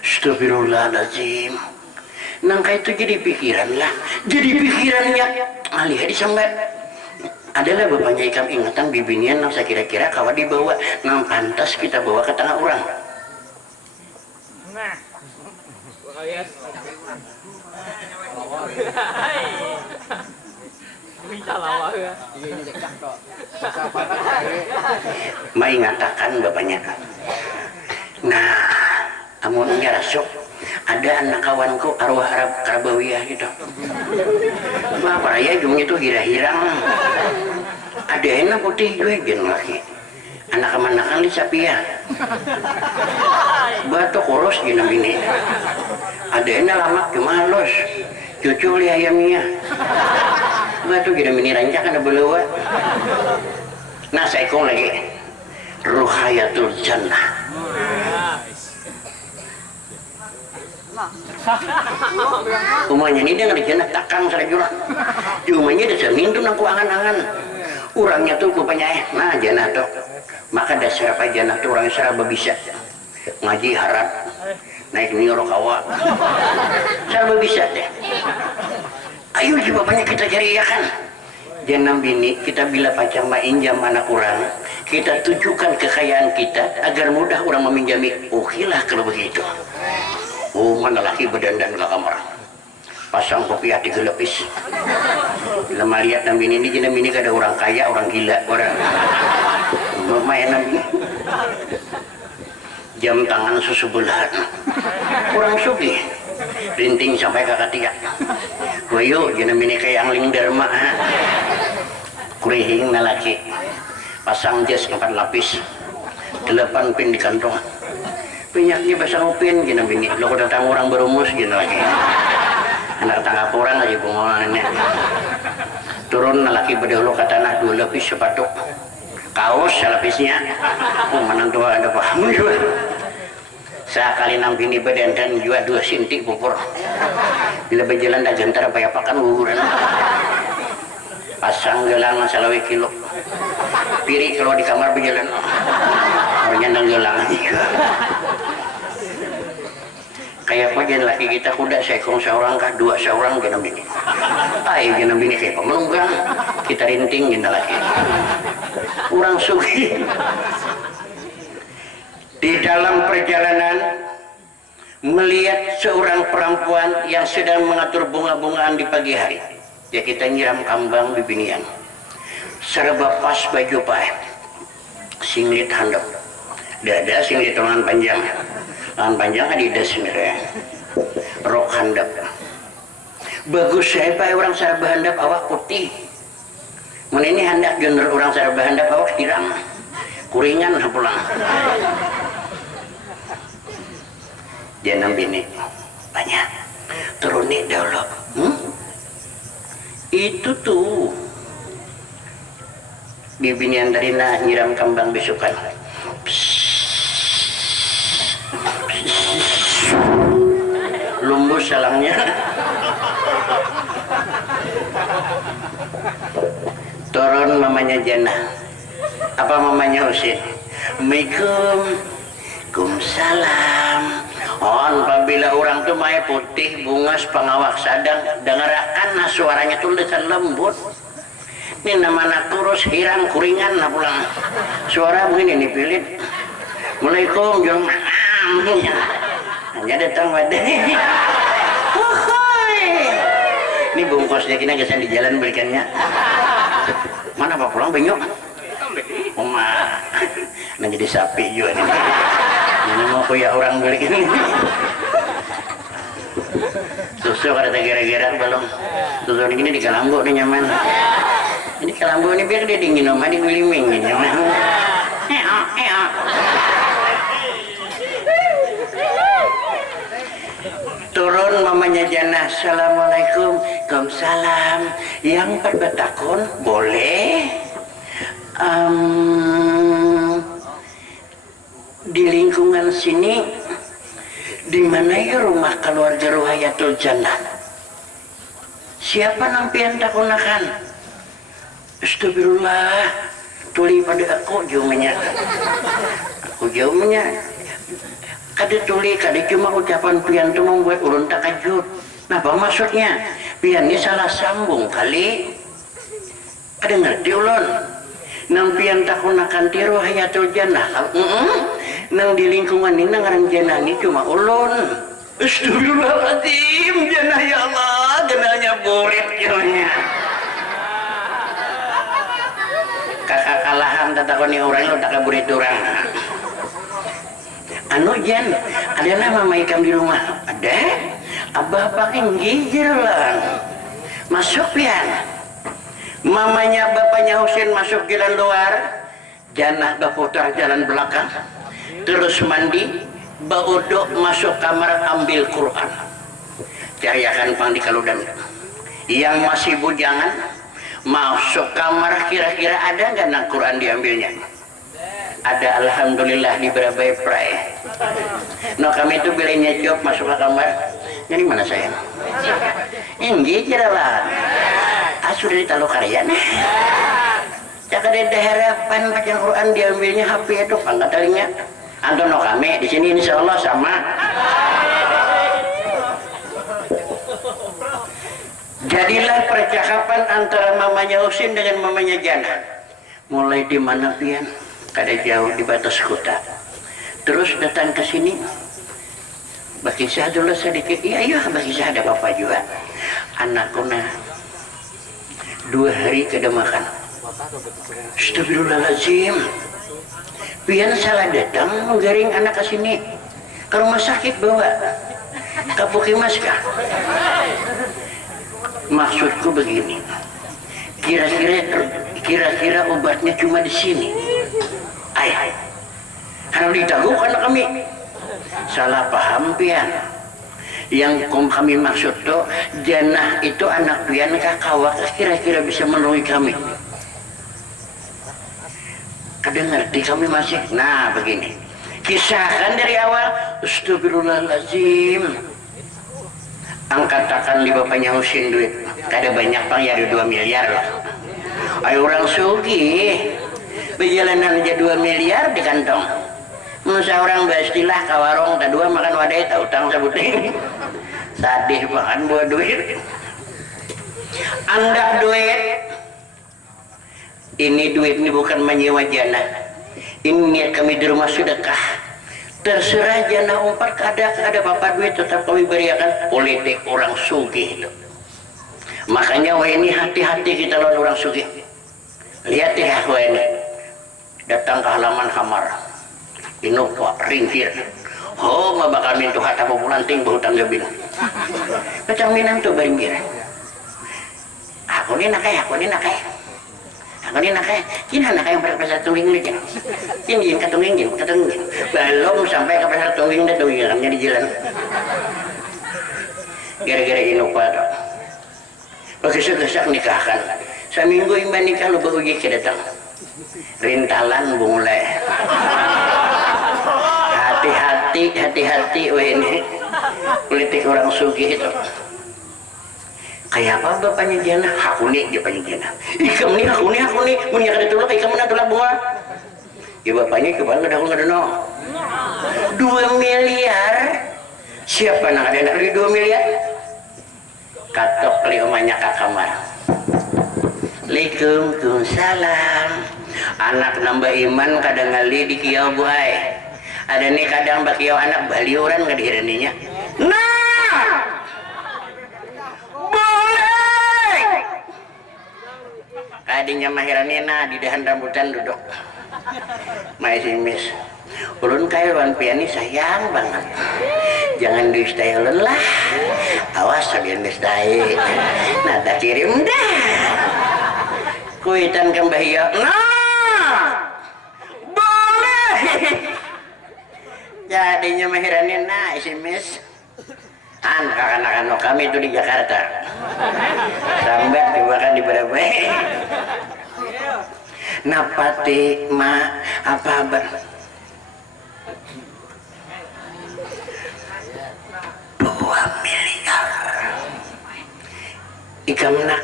Astagfirullahaladzim. nangka itu jadi pikiran lah, jadi pikirannya alih di sambat adalah bapaknya ikam ingatan bibinian nang saya kira-kira kawa dibawa nang pantas kita bawa ke tengah orang. Nah, yes. Minta lawa ya. Mengatakan bapaknya. Nah, amunnya rasuk ada anak kawanku arwah Arab Karbawiyah gitu. Bapak raya jung itu hira-hirang. Ada enak putih gue jen lagi. Anak kemanakan di Sapia. Batu kurus gini bini. Ada enak lamak cuma halus. Cucu li ayamnya. Batu gini bini rancak ada belewa. Nah saya ikut lagi. Ruhayatul Jannah. Umanya ini dia ngerjain takang serajurah. Cumanya dia semin tuh nang angan-angan. Orangnya tuh rupanya nah jannah tuh. Maka dasar apa jannah tuh orang serba bisa. Ngaji harap. Naik nyuruh kawa. Serba bisa deh. Ayo coba banyak kita cari ya kan. Jannah bini kita bila pacang mainjam anak orang. Kita tunjukkan kekayaan kita agar mudah orang meminjami. Okelah kalau begitu. Oh mana laki berdandan ke kamar pasang kopi hati gelepis lama lihat nabi ini jenis ini ada orang kaya orang gila orang lumayan nabi jam tangan susu belahan orang sugi rinting sampai kakak tiga wayo jenis ini kayak angling dharma kurihing na laki pasang jas 4 lapis 8 pin di kantong minyaknya bahasa upin gini bini lo datang orang berumus gini lagi anak tangga orang aja bungolannya turun laki berdahulu ke tanah 2 lapis sepatu kaos selapisnya mana tua ada paham juga sekali nang bini badan dan juga 2 sintik pupur bila berjalan dah jantar apa ya pakan guguran pasang gelang masalah kilo piri kalau di kamar berjalan orangnya nang gelang juga kayak apa jadi laki kita kuda sekong seorang kah 2 seorang genam bini ay genam bini kayak pemenunggang kita rinting gini laki orang sugi di dalam perjalanan melihat seorang perempuan yang sedang mengatur bunga-bungaan di pagi hari ya kita nyiram kambang bibinian serba pas baju pae singlet handap dada singlet lengan panjang adidas sebenarnya rok handap bagus saya pak orang sarba handap awak putih mana ini handap genre orang sarba handap awak tirang kuringan pulang jangan bini banyak turunin dahulu itu tuh bibinian dari nyiram kambang besukan lumbus salangnya turun mamanya Jannah apa mamanya Husin Waalaikumsalam on apabila orang tuh main putih bungas pengawak sadang dengerakan nah suaranya tuh lesan lembut ini nama kurus hirang kuringan nah pulang suara begini nih pilit Assalamualaikum jom hanya datang pada ini bungkusnya kita kesan di jalan belikannya mana pak pulang benyok oma nah jadi sapi juga nih ini mau kuya orang belikan susu kada gara-gara belum susu ini di Kalambo nih nyaman ini Kalambo ini biar dia dingin oma di Wiliming ini nyaman turun mamanya Jannah Assalamualaikum Waalaikumsalam yang berbetakun boleh di lingkungan sini di mana ya rumah keluarga Ruhayatul Jannah siapa nampian takunakan astagfirullah tuli pada aku jauhnya kada tuli kada cuma ucapan pian tu membuat ulun takajud Apa maksudnya? Pian ini salah sambung kali. Ada ngerti ulun? Nang pian takunakan tiru hayatul jannah. Nang di lingkungan ini ngaran jannah ini cuma ulun. Astagfirullahaladzim, jannah ya Allah, jannahnya boret jannahnya. Kakak kalahan tatakoni orang lu tak kaburit orang. Anu jan, ada nama maikam di rumah? Ada. Abah pakai gigir lah. Masuk pian. Mamanya bapaknya Husin masuk jalan luar, Janah berputar jalan belakang, terus mandi, baudok masuk kamar ambil Quran. Cahayakan pang di kaludan. Yang masih bujangan masuk kamar, kira-kira ada nggak nak Quran diambilnya? Ada, alhamdulillah di berbagai pray. No kami itu bilangnya job masuk ke kamar. Ini mana saya? Ini jeralah. Sudah ditaruh karya nih. Cakap ada harapan baca Quran diambilnya HP itu pangkat telinga. Anton no kami di sini insya Allah sama. Jadilah percakapan antara mamanya Husin dengan mamanya Jana. Mulai di mana pian? Kada jauh di batas kota. Terus datang ke sini. Bagi saya dulu sedikit. Iya, bagi saya ada bapak juga. Anakku nah 2 hari kada makan. Astagfirullahaladzim. Pian salah datang menggaring anak ke sini. Ke rumah sakit bawa. Ke Pukimas kah? Maksudku begini. Kira-kira obatnya cuma di sini. Ayah. Kalau ditaguh anak kami. Salah paham pian. Yang kami maksud tuh Janah itu anak pian kakawak kira-kira bisa menolong kami. Kada ngerti kami masih. Nah begini, kisahkan dari awal. Astagfirullahaladzim. Angkatakan di bapaknya Husin duit kada banyak pang ya 2 miliar lah. Ayo orang sugih berjalanan aja 2 miliar di kantong. Nusa orang bestilah ka warung kedua makan wadai tak utang sebutin. Sadih makan buat duit. Andak duit. Ini duit ini bukan menyewa Janah. Ini niat kami di rumah sedekah. Terserah Janah umpat kada bapak duit tetap kami beriakan. Politik orang sugih itu. Makanya wah ini hati-hati kita lawan orang sugih. Lihat ya wah ini. Datang ke halaman kamar. Innova ringkir. Oh, nggak bakal mintu hata populanting bau tanggabin. Kacang minang tuh ringkir. Aku ni nakai. Kina nakai yang berpesat tungging ni kan. Jin katunging. Belum sampai ke pesat tungging dah tunggingnya di jalan. Gara-gara Innova tu. Begesek-gesek nikahkan. Seminggu imban nikah lu baru je datang. Rintalan mulai. Hati-hati wah ini politik orang sugih itu. Kayak apa bapaknya Janah? Aku nih bapaknya Janah. Ikam nih aku nih punya kada tulak ikam mana tulak bunga. Ya bapaknya kebal kada no. 2 miliar. Siapa nak ada nak 2 miliar? Katok li omanya ke kamar. Waalaikumsalam. Anak nambah iman kadang ngali di kiau buai. Ada nih kadang bakiau anak baliuran ngadihraninya. Nah, boleh. Kadinya mahiranina di dahan rambutan duduk. Masih mis. Ulun kaya wan piani sayang banget. Jangan duistai ulun lah. Awas sabian duistai. Nah tak kirim dah. Kuitan kembahia. Nah, boleh. Jadinya mahiranin nah SMS anak-anak kami itu di Jakarta sambat bahkan di berapa napati ma apa ber 2 miliar ikam nak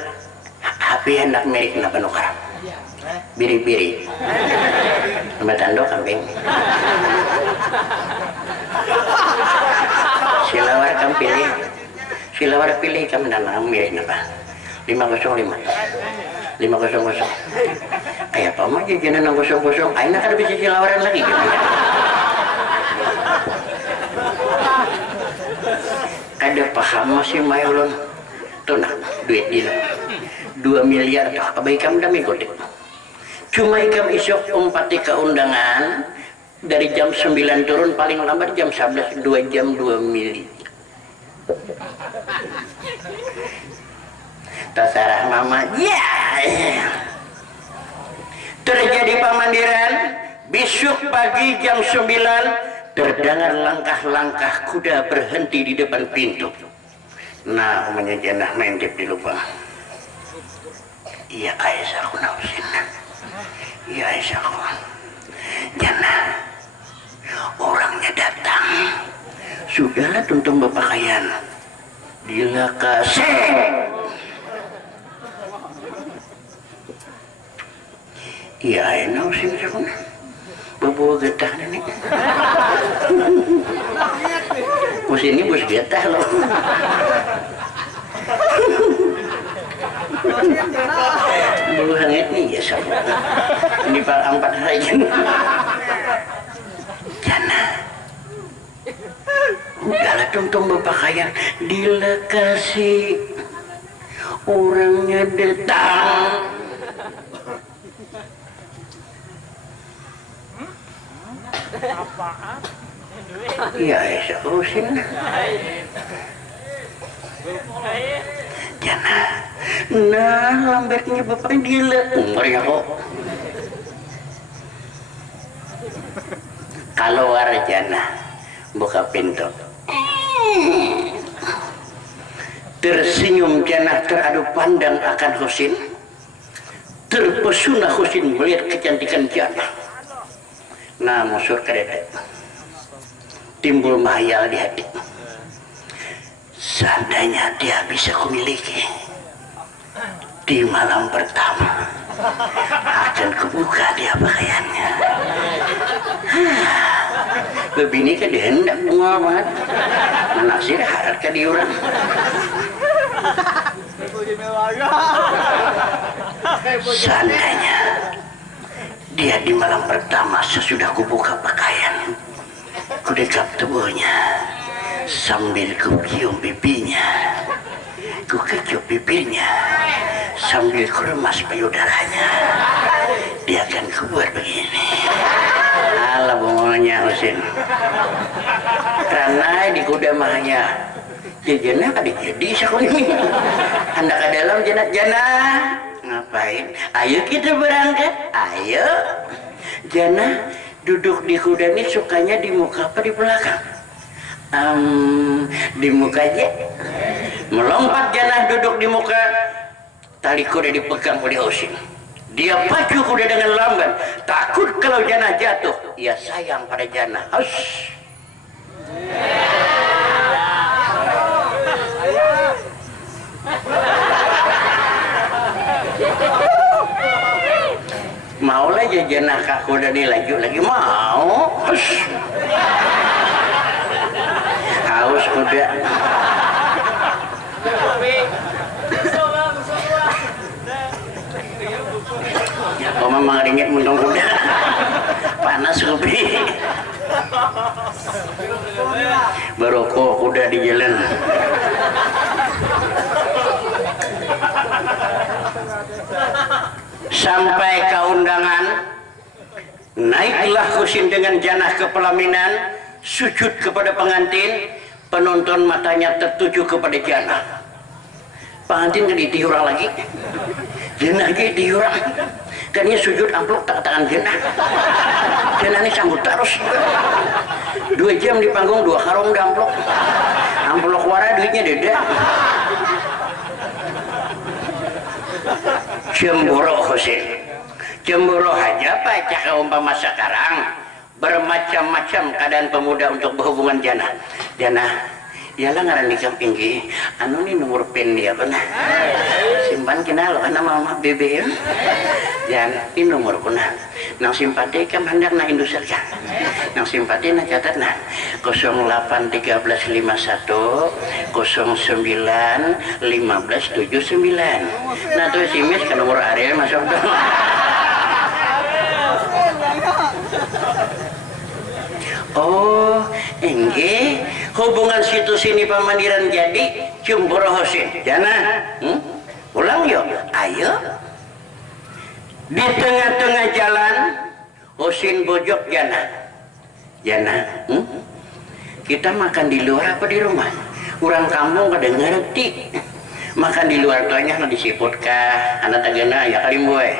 HP hendak milik na penukar biri-biri batando kambing silawar kam pilih Silawara pilih kami nanam milih apa 505 500 kayak apa mah jajanan 000 aina kan bisa silawaran lagi gitu. Ada paham masih mailon tuh nah duit di 2 miliar tuh kebaikan udah mengikuti cuma ikam isok umpati ke undangan dari jam 9 turun paling lambat jam 11 2 jam 2 mili terserah mama ya terjadi pemandiran besok pagi jam 9 terdengar langkah-langkah kuda berhenti di depan pintu. Nah umumnya Janah maintip di lubang iya Aisyah aku nausin iya Aisyah aku Janah orangnya datang sudahlah tuntung berpakaian bila kasih iya enak sih aku bawa getah nih bos ini bos getah loh bawa hangat nih ya sob ini pak 4 hari Jana udahlah tuntung berpakaian dilekasi orangnya datang Apaan? iya Aisyah urusin Jana nah lambernya bapak gila umur ya kok kalau Jana buka pintu tersenyum Jana teradu pandang akan Husin terpesona Husin melihat kecantikan Jana nah musuh keredek timbul mahayal di hati seandainya dia bisa kumiliki di malam pertama akan kubuka dia pakaiannya begini ke dia hendak bunga banget nasir harap ke diurang seandainya dia di malam pertama sesudah kubuka pakaian kudekap tubuhnya sambil kucium pipinya kukecup bibirnya sambil kuremas payudaranya dia akan keluar begini ala bunganya Husin karena di kuda mahnya jajana adik jadi sekolah hendak ke dalam Jana ngapain ayo kita berangkat ayo Jana duduk di kuda ini sukanya di muka apa di belakang di muka aja melompat Janah duduk di muka tali kuda dipegang oleh Husin dia pacu kuda dengan lamban takut kalau Janah jatuh ia sayang pada Janah mau lah Janah kak kuda ini lagi mau haus kuda oh memang ringit muntung kuda panas kopi berokok kuda di jalan sampai ke undangan naiklah Husin dengan Janah ke pelaminan sujud kepada pengantin penonton matanya tertuju kepada Janah pengantin kan ditiurang lagi Janah lagi ditiurang kan dia sujud amplok tak tangan Janah Janah ini sambut terus 2 jam di panggung 2 karung di amplok wara duitnya deda cemburu Husin cemburu aja pacah umpama sekarang bermacam-macam keadaan pemuda untuk berhubungan Janah ialah ngaran nikah tinggi anu ini nomor pin dia pernah simpan kena lo karena mama BBM Janah ini nomor kuna nang simpati kam hendak na industri ya nang simpati na catat na 081351 09 1579 nah tuh simis ke nomor area masuk dong. Oh enggak hubungan situ sini pamandiran jadi Cumboro Hosin jana pulang yuk ayo di tengah-tengah jalan Hosin bojok jana kita makan di luar apa di rumah kurang kampung kada ngerti makan di luar tuanya na disiput kah anak tagana ya kali boy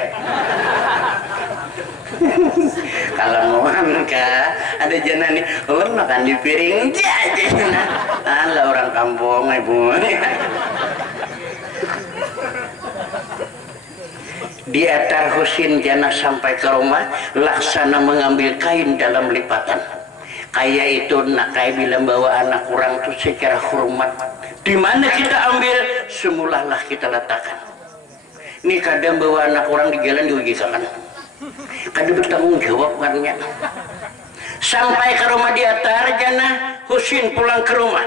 kalau mau kah ada jana nih ulun makan di piring jana ala orang kampung ibu di atar Husin jana sampai ke rumah laksana mengambil kain dalam lipatan kayak itu nak kayak bilang bawa anak kurang tuh secara hormat di mana kita ambil semulalah kita letakkan ini kadang bawa anak orang di jalan diujikan kadang bertanggung jawab karena sampai ke rumah di atar jana Husin pulang ke rumah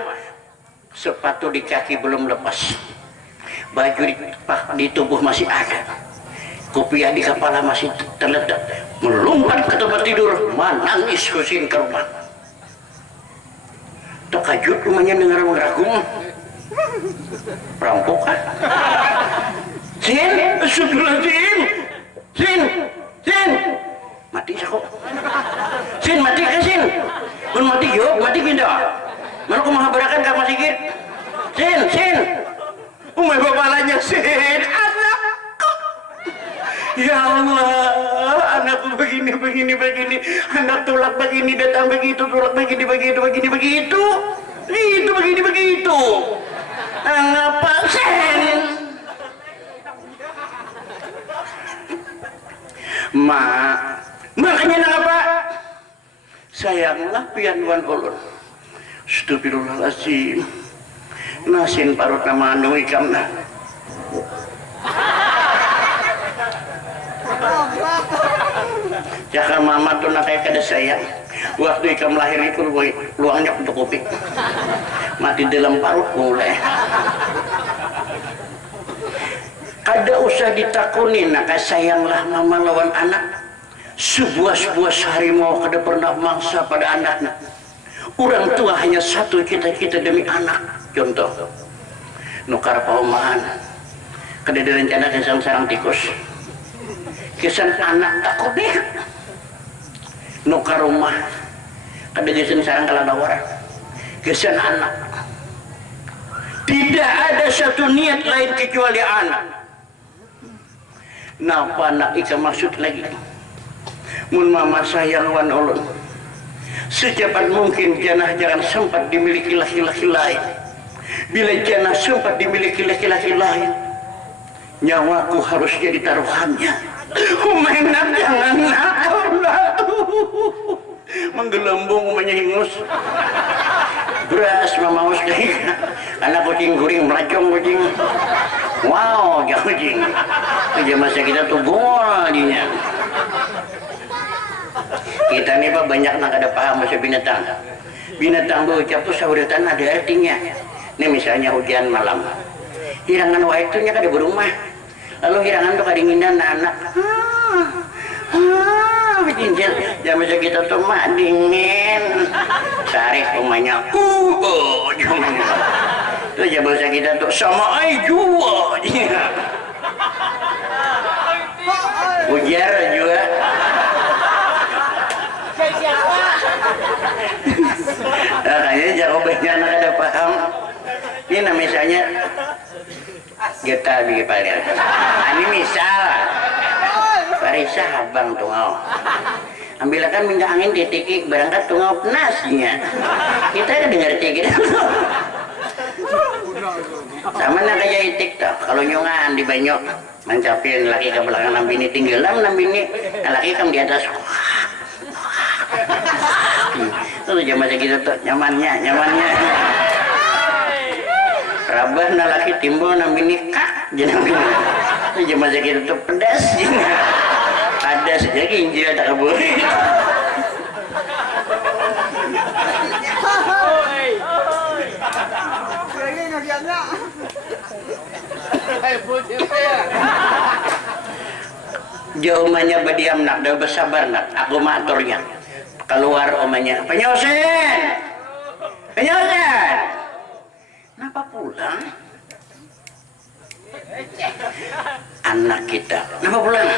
sepatu di kaki belum lepas baju di tubuh masih ada kopiah di kepala masih terletak melompat ke tempat tidur menangis Husin ke rumah terkejut rumahnya dengar meragum perampokan Sin mati sako Sin mati kan Sin pun mati yuk mati pindah mana aku menghabarakan kamu sikit Sin umay bapalanya Sin anakku ya Allah anakku begini anak tulak begini datang begitu tulak begini begitu ngapa Sin makanya ngapa sayanglah pian wan ulun astagfirullahaladzim nasin parut nama anu ikamna jaka mama tuh nak kayak kada sayang waktu ikam lahir itu luangnya untuk kuping mati dalam parut boleh kada usah ditakunin nak sayanglah mama lawan anak sebuah harimau kada pernah mangsa pada anaknya orang tua hanya satu kita demi anak contoh nukar paumaan kada direncanakan sarang tikus kesan anak tak kodek nukar rumah kada kesan sarang kaladawar kesan anak tidak ada satu niat lain kecuali anak napa nak ika maksud lagi mun mama sayang wan ulun secepat mungkin janah jangan sempat dimiliki laki-laki lain bila janah sempat dimiliki laki-laki lain nyawaku harus jadi taruhannya umenak jangan nak menggelembung menyengus beras mamaus kayak anak kucing guring melacong kucing wow jangan kucing kerja masa kita tuh gol dinya kita nih pak banyak nak ada paham bahasa binatang berucap tuh saudatan ada artinya ini misalnya hujan malam hirangan waktunya kada berumah lalu hirangan tuh kadinginan anak jinjil jam masa kita tuh mak dingin sarih rumahnya tuh jam masa kita tuh sama ai jua ujar juga kayaknya jawabannya anak ada paham ini misalnya kita bikin paling ini misal Parisa abang tungau ambilkan minyak angin titik berangkat tungau nasnya kita dengar titik sama nak kayak itik toh kalau nyongan di banyak mencapin laki ke belakang nambini tinggalan nambini laki kam di atas tuh jam kita tuh nyamannya rabah na laki timbul nambini kak jadi tuh jam kita tuh pedas Ada saja ginjal tak kabur. Jauh omanya berdiam nak, dah bersabar nak. Aku maturnya. Keluar omanya, penyosen, penyosen. Kenapa pulang? Anak kita, kenapa pulang?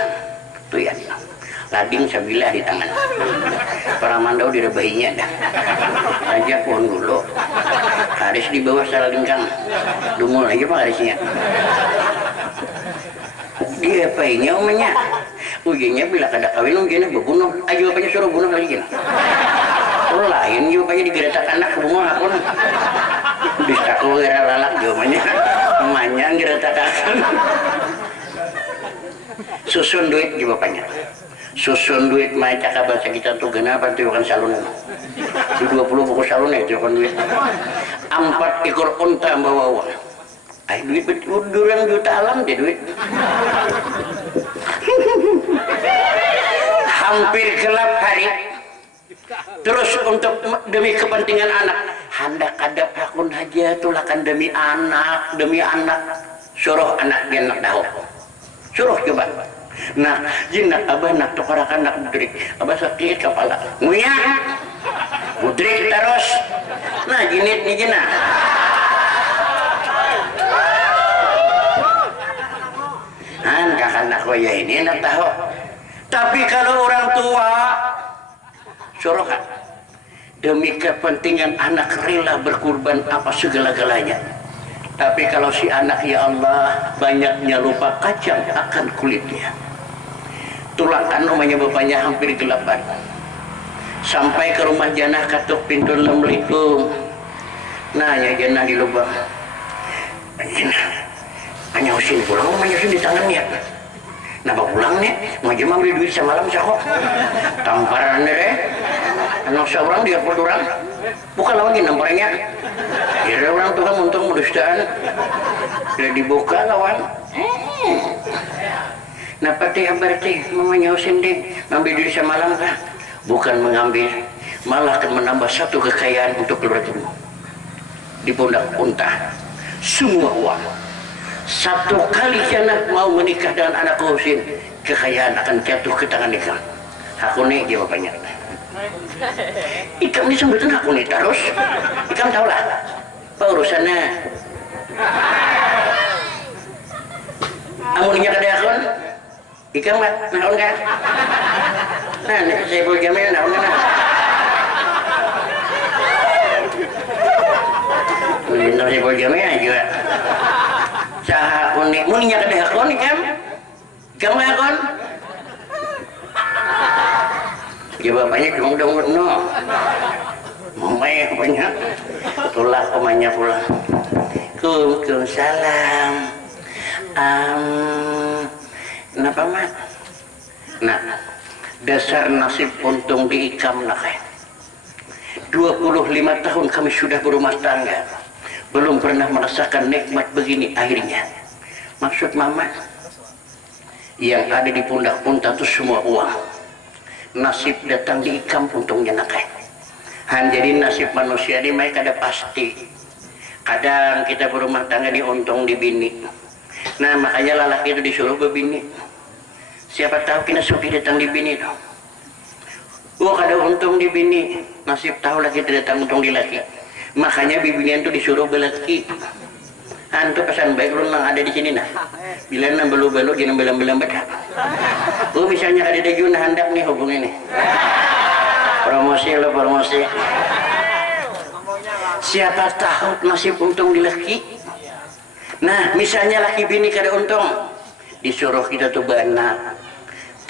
Tuh ya, lading sabilah di tangan. Para mandau di bayinya dah. Ajak pohon dulu. Haris di bawah salah lingkang. Dumul aja pak Harisnya. Dia bayinya omanya. Ujiannya bila kada kawin ujiannya berbunuh. Ayo apanya suruh bunuh lagi kan? Kalau lain jawabannya digeretak anak rumah aku. Bisa keluar lalak jawabannya. Emaknya geretakan. Susun duit jawabannya. Susun duit macam bahasa kita tuh kenapa tuh bukan salon. Di 20 buku salon itu kan duit. 4 ekor unta bawa uang. Duit betul durang juta alam deh duit. Hampir gelap hari. Terus untuk demi kepentingan anak, hendak ada prakun aja tulakan demi anak, suruh anak dia nak tahu. Suruh coba. Nah, jinak abah nak tukarakan nak mudrik. Abah sakit kepala. Nguyak. Mudrik terus. Nah, jinit nih jinak. Kakak nak ya ini nak tahu. Tapi kalau orang tua suruh demi kepentingan anak rela berkorban apa segala-galanya. Tapi kalau si anak ya Allah banyaknya lupa kacang akan kulitnya. Tulakan rumahnya bapaknya hampir gelapan. Sampai ke rumah Janah katuk pintu Assalamualaikum. Nanya Janah di lubang. Hanya usin pulang, hanya usin di tangannya. Napa pulang nih? Mau jemah beli duit semalam sakok. Tamparan deh. Anak seorang dia orang. Bukan lagi namparnya. Kira orang tuh kan untung mudustaan. Dia dibuka lawan. Napa teh berarti mamanya usin deh ngambil duit semalam kan? Bukan mengambil, malah akan menambah satu kekayaan untuk keluarga. Di pundak unta. Semua uang. Satu kali Janah mau menikah dengan anak Husin, kekayaan akan jatuh ke tangan Ikam. Aku nih jawabannya. Ikam ini sebetulnya aku nih terus. Ikam tahu lah apa urusannya. Amuninya kada akun. Ikam mah naon kan? Nah, saya boleh jamin naon kan? Bener saya boleh jamin aja. Saha kuning, muninya kada akun Ikam? Ikam mah akun? Jawabannya cuma udah no. Mamanya banyak. Tulah pemanya pulang. Salam. Kenapa mat? Nah, dasar nasib untung di Ikam nak. 25 tahun kami sudah berumah tangga. Belum pernah merasakan nikmat begini akhirnya. Maksud mama, yang ada di pundak unta itu semua uang. Nasib datang di Ikam untungnya nakai. Jadi nasib manusia ini mereka ada pasti. Kadang kita berumah tangga diuntung di bini. Nah makanya lelaki itu disuruh berbini. Siapa tahu kena suki datang di bini itu. Kada untung di bini. Nasib tahu lagi kita datang untung di laki. Makanya bibinya itu disuruh belaki. Antu pesan baik lu nang ada di sini nah. Bila nang belu-belu jangan belam-belam bedak. Misalnya ada Jun hendak nih hubungi nih. Promosi lo promosi. Siapa tahu nasib untung di laki. Nah, misalnya laki bini kada untung, disuruh kita tuh beanak.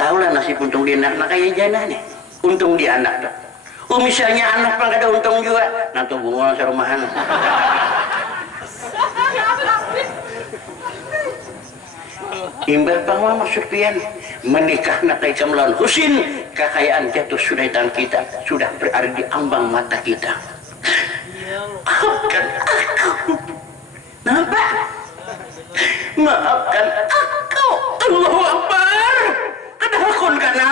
Tahulah nasib untung di anak, nah kayak Janah nih. Untung di anak tuh. Misalnya anak pang kada untung juga, nanti bunga sa rumahan. Imbal pang maksud pian menikah nak kay Kamlan Husin, kekayaan jatuh sudah di tangan kita, sudah berada di ambang mata kita. Maafkan aku. Kenapa? Maafkan aku. Allahu Akbar. Kada aku dukun kana?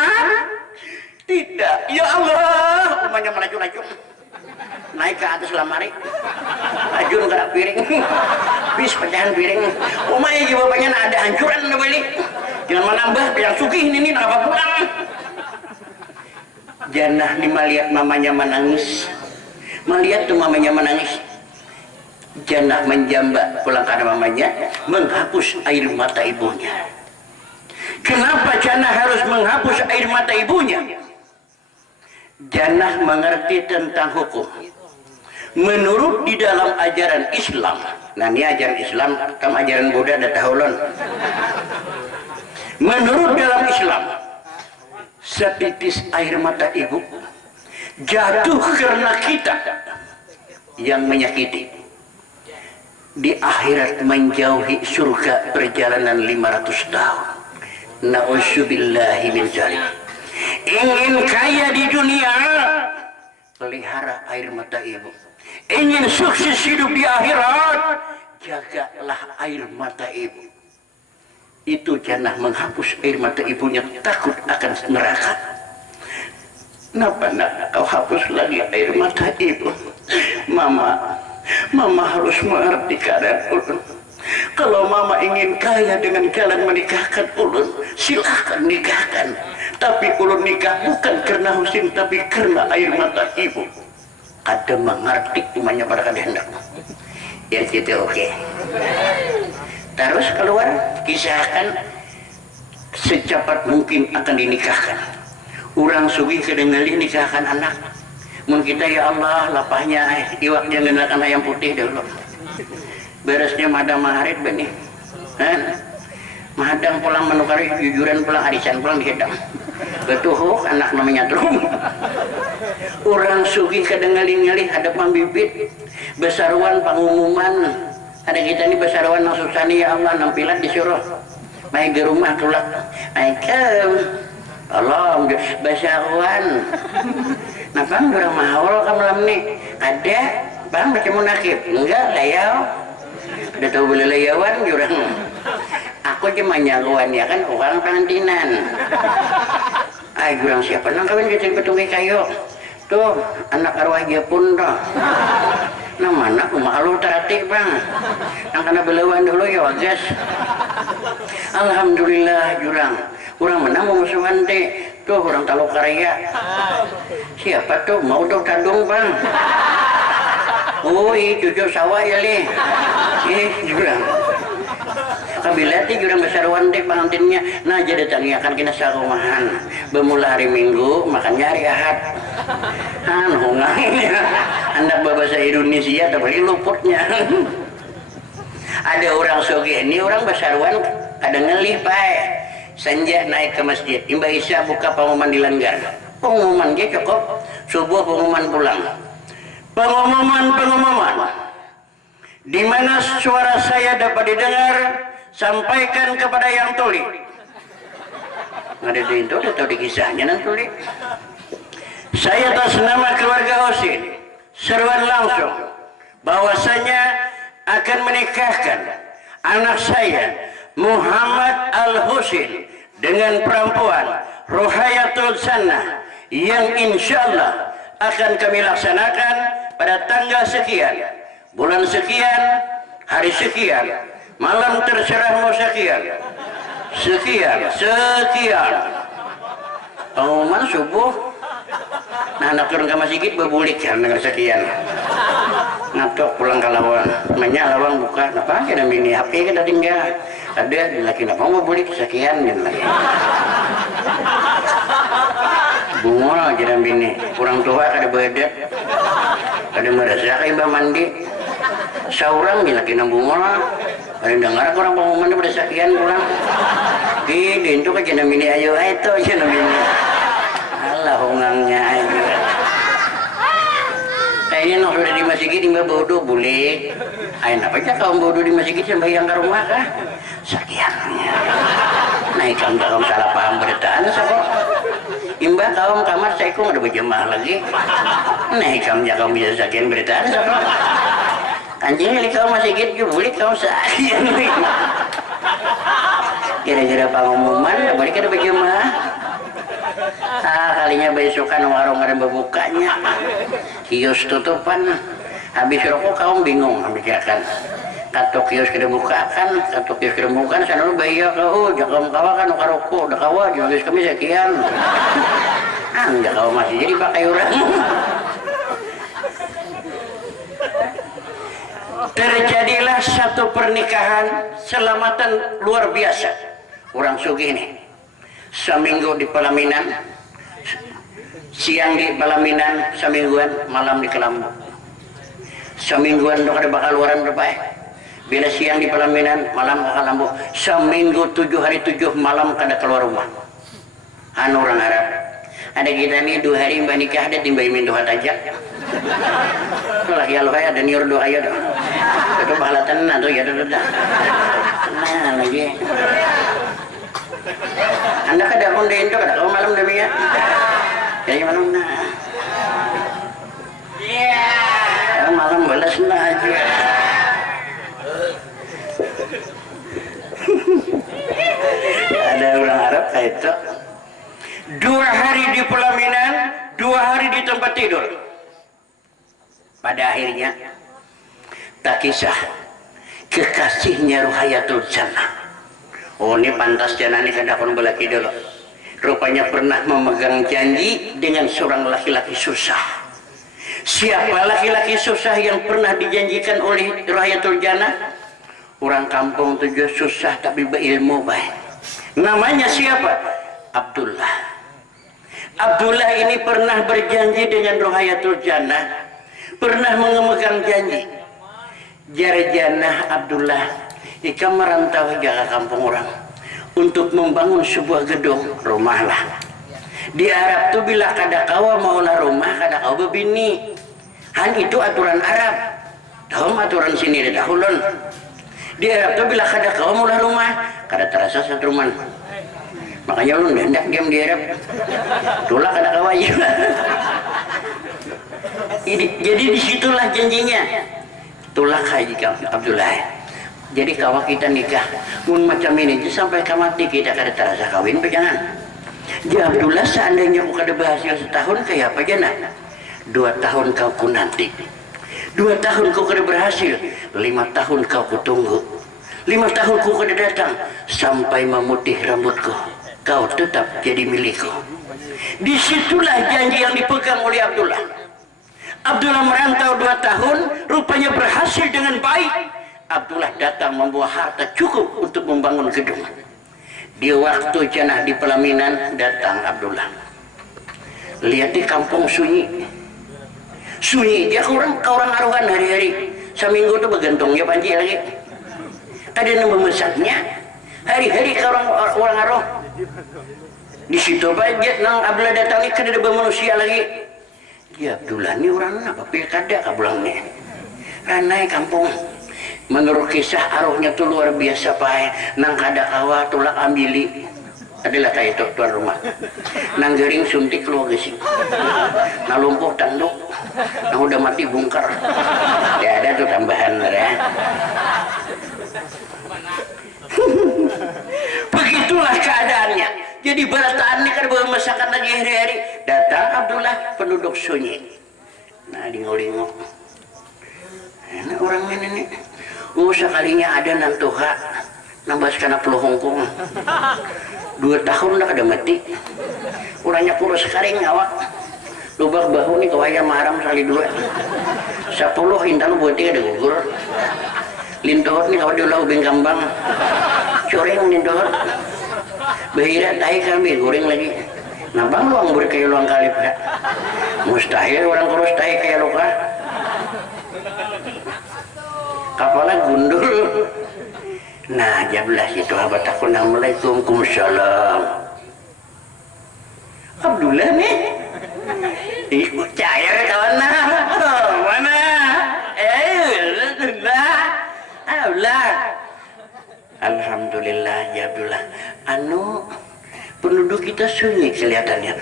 Tidak. Ya Allah, umanya melaju-laju. Naik ke atas lamari. Ajun ke piring. Bis pecahan piring. Umanya juga bapaknya ada hancuran udah balik. Jangan menambah yang sugih ini apa pulang. Janah nih melihat mamanya menangis. Melihat tuh mamanya menangis. Janah menjambak pulang karena mamanya menghapus air mata ibunya. Kenapa Janah harus menghapus air mata ibunya? Janah mengerti tentang hukum. Menurut di dalam ajaran Islam. Nah ini ajaran Islam, kam ajaran Buddha ada tahulun. Menurut dalam Islam, setitis air mata ibu jatuh karena kita yang menyakiti. Di akhirat menjauhi surga perjalanan 500 tahun. Na'udzubillahi min dzalik. Ingin kaya di dunia, pelihara air mata ibu. Ingin sukses hidup di akhirat, jagalah air mata ibu. Itu Janah menghapus air mata ibunya, takut akan neraka. Kenapa nak kau hapus lagi air mata ibu? Mama harus mengerti keadaan ulun. Kalau mama ingin kaya dengan jalan menikahkan ulun, silahkan nikahkan. Tapi ulun nikah bukan karena husin, tapi karena air mata ibu. Ada mengerti umanya pada kehendak. Ya gitu oke. Terus keluar, kisahkan secepat mungkin akan dinikahkan. Orang sugih kedengali nikahkan anak. Mun kita ya Allah lapahnya iwak jangan ngelakan ayam putih dulu. Beresnya madang maharit benih. Madang pulang menukari jujuran pulang arisan pulang dihidang. Betuhuk anak namanya terung. Orang sugih kedengali-ngali ada pambibit besaruan pengumuman. Ada kita ini besaruan nang susani ya Allah nampilat disuruh. Main ke rumah tulak. Aikem. Allah besaruan. Nah bang kurang mahal kamu malam nih. Ada bang baca munakib. Enggak layau. Udah tahu beli layawan jurang. Aku cuma nyaluan ya kan orang pengantinan. Ay jurang siapa nang kawin jadi petungi kayu. Tuh anak arwah dia pun toh. Nah mana aku malu teratik bang. Nang kena belawan dulu ya wagas. Alhamdulillah jurang. Orang menang musuhan teh. Tuh orang Taluk Karya. Siapa tuh mau tuh tadung bang. Ui cucu sawah ya li. Jurang. Kabilati jurang besaruan deh pengantinnya. Nah jadi tanyakan kena sarumahan. Bermula hari Minggu makannya hari Ahad. Hongangnya. Anak bahasa Indonesia tapi luputnya. Ada orang soge ini orang besaruan ada ngelih baik. Senja naik ke masjid. Imba Isya buka pengumuman di langgar. Pengumuman dia cukup. Subuh pengumuman pulang. Pengumuman. Di mana suara saya dapat didengar, sampaikan kepada yang tuli. Ada di itu atau di kisahnya nanti tuli. Saya atas nama keluarga Husin seruan langsung bahwasanya akan menikahkan anak saya Muhammad Al-Husin dengan perempuan Ruhayatul Sanah yang insyaallah akan kami laksanakan pada tanggal sekian, bulan sekian, hari sekian, malam terserahmu sekian. Pengumuman subuh. Nah anak turun ke masjid berbulik kan dengan sekian. Ngatok pulang ke lawan. Nanya lawang buka. Apa kita mini HP kita tinggal. Ada laki apa mau bulik sekian dan lagi. Bunga aja bini. Kurang tua ada bedet. Ada merasa kayak mbak mandi. Seorang laki bunga. Ada dengar kurang pengumuman pada sekian pulang. Di itu kan jenam bini ayo itu jenam bini. Allah hongangnya aja. Kayaknya nak sudah di masjid ini mbak bodoh boleh. Ayo apa aja kaum bodoh di masjid sampai yang ke rumah kah? Sekiannya. Naik kaum salah paham bertaan siapa? Imbah kaum kamar saya kok ada berjemaah lagi. Naik kaum bisa sekian bertaan siapa? Anjing ini kaum masjid juga boleh kaum sekian. Kira-kira pengumuman balik ada berjemaah. Kalinya besokan warung ada bukanya, kios tutupan. Habis rokok kaum bingung memikirkan. Kato kios kada bukaan, kato kios kada bukaan, sana lu bayar kau, jangan kawa kan rokok, dah kawa, jual kami sekian. Enggak kau masih jadi pakai orang. Terjadilah satu pernikahan selamatan luar biasa. Orang sugih ini, seminggu di pelaminan, siang di pelaminan, semingguan malam di Kelambu. Semingguan dok ada bakal luaran berbaik. Bila siang di pelaminan, malam ke Kelambu. Seminggu 7 hari 7 malam kada keluar rumah. Anu orang Arab. Ada kita nih 2 hari mbak nikah ada timbai mintu hatajak. Lagi aloh ada niur doa ya dong. Itu bahalatan atau ya dah. Nah lagi. Anda kada pun deh itu kada kau malam demi ya. Jadi malam nah. Malam balas aja. Ada orang Arab kayak itu 2 hari di pelaminan, 2 hari di tempat tidur. Pada akhirnya tak kisah kekasihnya Ruhayatul Jannah. Oh ini pantas Jannah ini kada kon belaki dulu. Rupanya pernah memegang janji dengan seorang laki-laki susah. Siapa laki-laki susah yang pernah dijanjikan oleh Ruhayatul Jannah? Orang kampung tujuh susah tapi berilmu baik. Namanya siapa? Abdullah. Abdullah ini pernah berjanji dengan Ruhayatul Jannah, pernah memegang janji. Jannah Abdullah jika merantau ke kampung orang untuk membangun sebuah gedung rumah lah. Di Arab tuh bila kada kawa maulah rumah kada kawa bebini. Han itu aturan Arab. Tahu aturan sini ada dahulun. Di Arab tuh bila kada kawa maulah rumah kada terasa satu rumah. Makanya lu hendak diam di Arab. Itulah kada kawa ya. Jadi disitulah janjinya. Itulah haji Abdullah. Jadi kawa kita nikah mun macam ini sampai mati kita kada terasa kawin jangan. Ya Abdullah seandainya aku kada berhasil setahun kayak apa jana? 2 tahun kau ku nanti, 2 tahun kau kada berhasil, 5 tahun kau ku tunggu, 5 tahun kau kada datang, sampai memutih rambutku, kau tetap jadi milikku. Disitulah janji yang dipegang oleh Abdullah. Abdullah merantau 2 tahun, rupanya berhasil dengan baik. Abdullah datang membawa harta cukup untuk membangun gedung. Di waktu Jannah di pelaminan datang Abdullah. Lihat di kampung sunyi. Sunyi dia orang aruhan hari-hari. Seminggu tuh begantungnya panji lagi. Ada yang memesaknya. Hari-hari orang aruh. Di situ budget nang Abdullah datang ni kada ada manusia lagi. Ya Abdullah ni orang apa pilkada kabulang ni. Ranai kampung. Menurut kisah aruhnya tuh luar biasa pakai nang kada kawa tulak ambili adalah kayak itu tuan rumah nang gering suntik lu gesing nang lumpuh tanduk nang udah mati bungkar ya ada tuh tambahan ya. Begitulah keadaannya. Jadi barataan ini kan bawa masakan lagi hari-hari datang Abdullah penduduk sunyi nah lingo-lingo enak orang ini nih. Sekalinya ada nang tuha nambas kana puluh hongkong 2 tahun dah kada mati orangnya kurus sekali ngawak lubak bahu ni kawaya maram sekali 2 10 hinta lu buat ada gugur lintohot ni kawat diulah ubing kambang coreng lintohot bahira tahi kami goreng lagi nabang luang beri kayak luang kali pak mustahil orang kurus tahi kayak luka kapalnya gundul. Nah jablah itu abad aku Assalamualaikum salam. Abdullah nih ikut cair kawan mana Abdullah alhamdulillah ya Abdullah anu penduduk kita sunyi kelihatannya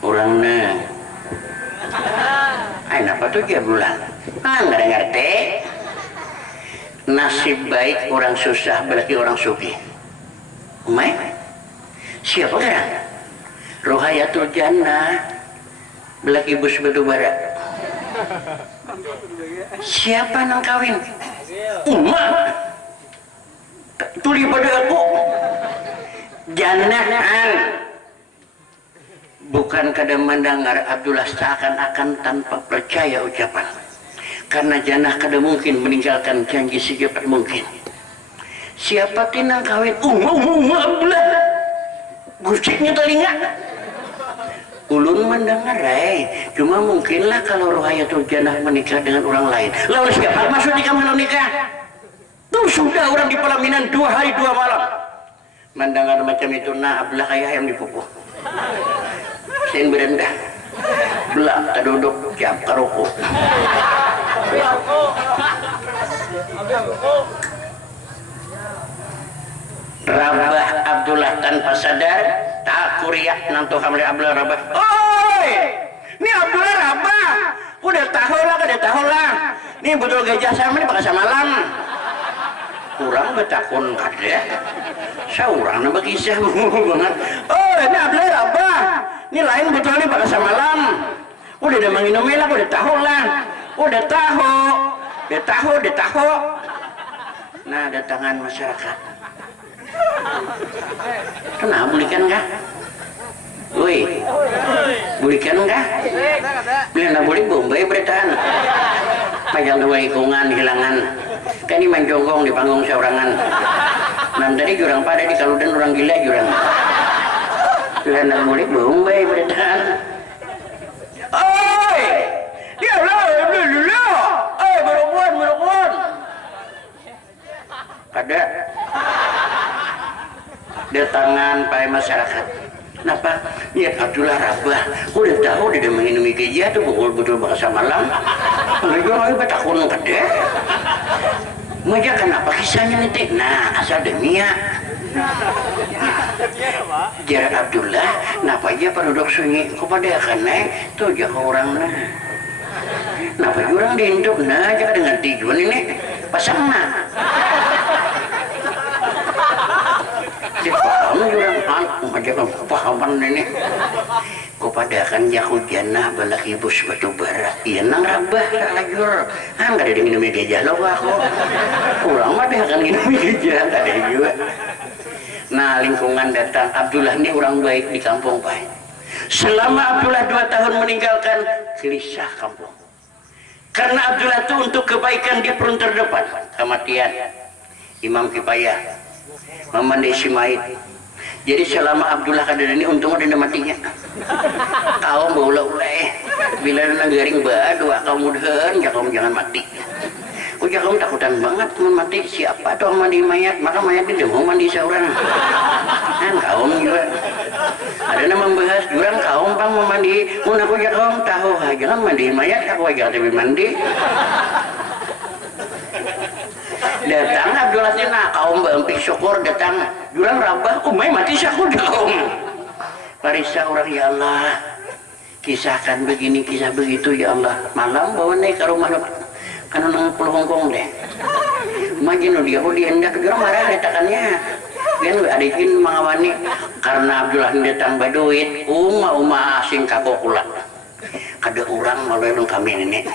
orangnya apa tuh dia bulan nggak ngerti nasib baik orang susah berarti orang sugih umay Siapa kan? Rohayatul Jannah belaki bus batubara. Siapa nang kawin? Umar. Tuli pada aku. Jannahan. Bukan kadang mendengar Abdullah seakan-akan tanpa percaya ucapan. Karena jannah kada mungkin meninggalkan janji secepat mungkin. Siapa tinang kawin? Abdullah. Gusiknya telinga. Ulun mendengar, cuma mungkinlah kalau Rohayatul Jannah menikah dengan orang lain. Lalu siapa maksudnya kamu nikah? Tuh sudah orang di pelaminan 2 hari 2 malam. Mendengar macam itu, nah Abdullah kayak ayam dipupuh. Sen berendah, belak tak duduk jam karoko. Rabah Abdullah tanpa sadar tak kuriak nantu hamil Abdullah Rabah. Oi, ini Abdullah Rabah. Udah tahu lah. Ini betul gajah sama ini pakai samalam. Kurang betakun kadeh. Saurang nama kisah banget. Oh, ini Abdullah Rabah. Ini lain betul nih pakai samalam. Udah ada manginomela, udah tahu lah. Udah tahu. Nah, datangan masyarakat. Kenapa belikan kah? Woi, belikan kah? Belian tak boleh bombay beritaan. Pajang dua ikungan hilangan. Kan ini main jonggong di panggung seorangan. Nanti tadi jurang pada di kaludan orang gila jurang. Belian tak boleh bombay beritaan. Oi, dia lah, berubun. Ada. Datangan pada masyarakat. Kenapa? Ya Abdullah Rabah. Udah tahu dia menginumi gajah tuh betul bahasa malam. Udah juga lagi batakun kadeh. Maja kenapa kisahnya nanti? Nah, asal demia. Jarak Abdullah, kenapa aja penduduk sunyi kepada akan tuh jaga orang nah. Kenapa orang diinduk nah jaga dengan tujuan ini pasang nah. Paham jurang macam pahaman ini kepada akan jaku jannah balaki bus batu bara iya nang Rabah lajur gak ada minum gajah loh aku kurang mah dia akan minum gajah gak ada juga. Nah lingkungan datang Abdullah ini orang baik di kampung Pak. Selama Abdullah 2 tahun meninggalkan gelisah kampung karena Abdullah itu untuk kebaikan di front terdepan kematian Imam Kifayah Mamandi Ismail. Jadi selama Abdullah kadang ini untung ada matinya. Kaum baula-ulai bila nang garing doa kaum mudahan jangan mati. Ujar kaum takutan banget teman mati siapa tuh mandi mayat maka mayat dia mau mandi seorang. Kan kaum juga ada nama membahas jurang kaum pang mandi mun aku ya kaum tahu jangan mandi mayat aku aja tapi mandi. Datang Abdullah Tina kaum bempik syukur datang jurang Rabah umay mati syukur kaum parisa orang ya Allah kisahkan begini kisah begitu ya Allah malam bawa naik ke rumah kan nang pulau Hongkong deh majinu dia hendak jurang marah letakannya kan adikin mangawani karena Abdullah datang baduit uma asing kakokulat ada orang malu kami ini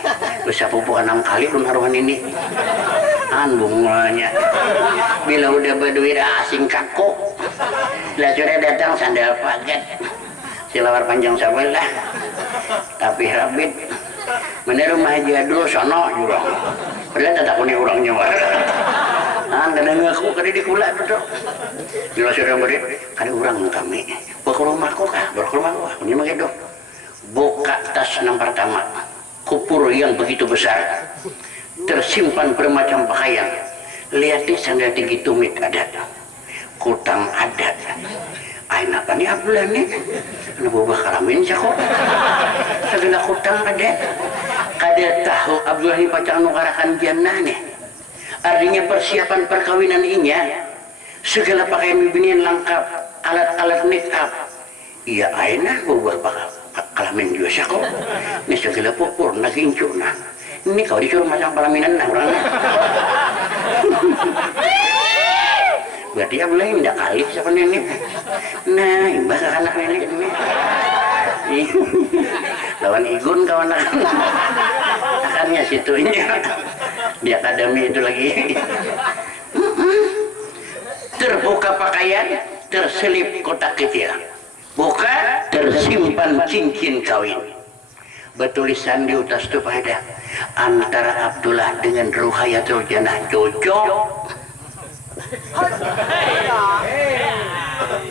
bisa pupuk 6 kali belum haruan ini bunganya bila udah berdua asing kaku lah sudah datang sandal paket silawar panjang sabalah tapi rabit mana rumah jadul sono juga padahal tak punya orangnya kadang ngaku kadang dikulak betul bila sudah berdua ada orang kami bawa ke rumahku kah bawa ke rumahku ini mah gitu buka tas yang pertama kupur yang begitu besar tersimpan bermacam pakaian lihat di sandal tinggi tumit ada kutang ada aina apa nih Abdullah nih kena bawa kalamin sih kok segala kutang ada kada tahu Abdullah ini pacangan nukarakan jannah nih artinya persiapan perkawinan inya segala pakaian bibinian lengkap alat-alat make up iya aina bawa kalamin juga sih kok ini segala pupur nagincu nah ini kau disuruh masang pelaminan nah orang buat dia boleh tidak kali siapa ini. Nah, imbah ke anak ini. Lawan Igun kawan akannya situnya di akademi itu lagi. Terbuka pakaian, terselip kotak kecil. Buka, tersimpan cincin kawin. Bertulisan di atas itu pada antara Abdullah dengan Ruhayatul Jannah cocok.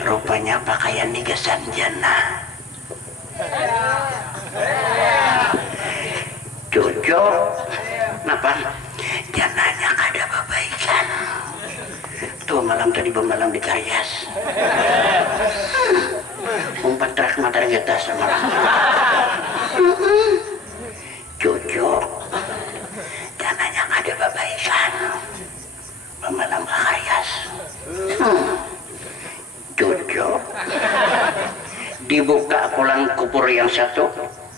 Rupanya pakaian nigasan jannah. Cocok. Kenapa? Jannahnya kada babaikan. Tuh malam tadi bemalam di Karyas. Umpat terak mata kita semalam. Cocok. Jannahnya kada babaikan. Bemalam ke Karyas. Cocok. Dibuka kolam kubur yang satu,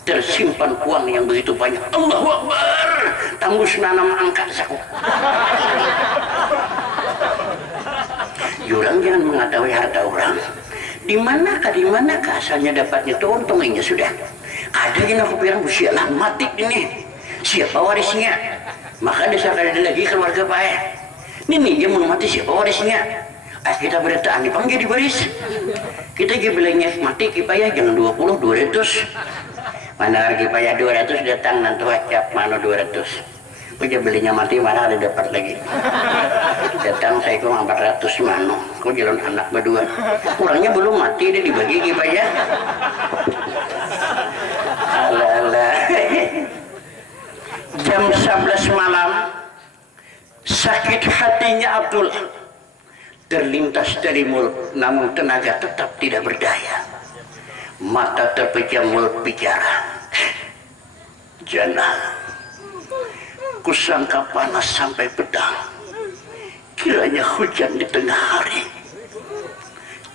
tersimpan uang yang begitu banyak. Allahu Akbar. Tembus nanam angkat saku. Jurang jangan mengetahui harta orang. Di manakah asalnya dapatnya tuh untungnya sudah. Ada yang aku bilang usialah mati ini. Siapa warisnya? Maka desa kada lagi keluarga baik. Ini dia mau mati siapa warisnya? Kita berdataan dipanggil di baris. Kita bilangnya mati kipayah jangan 20, 200. Mana lagi payah 200 datang nanti wacap mana 200. Punya belinya mati mana ada dapat lagi. Datang saya kurang 400 mana. Kok jalan anak berdua. Kurangnya belum mati dia dibagi kipayah. Alah. Jam 11 malam sakit hatinya Abdul terlintas dari mulut, namun tenaga tetap tidak berdaya. Mata terpejam, mulut bicara. Jannah, kusangka panas sampai pedang. Kiranya hujan di tengah hari.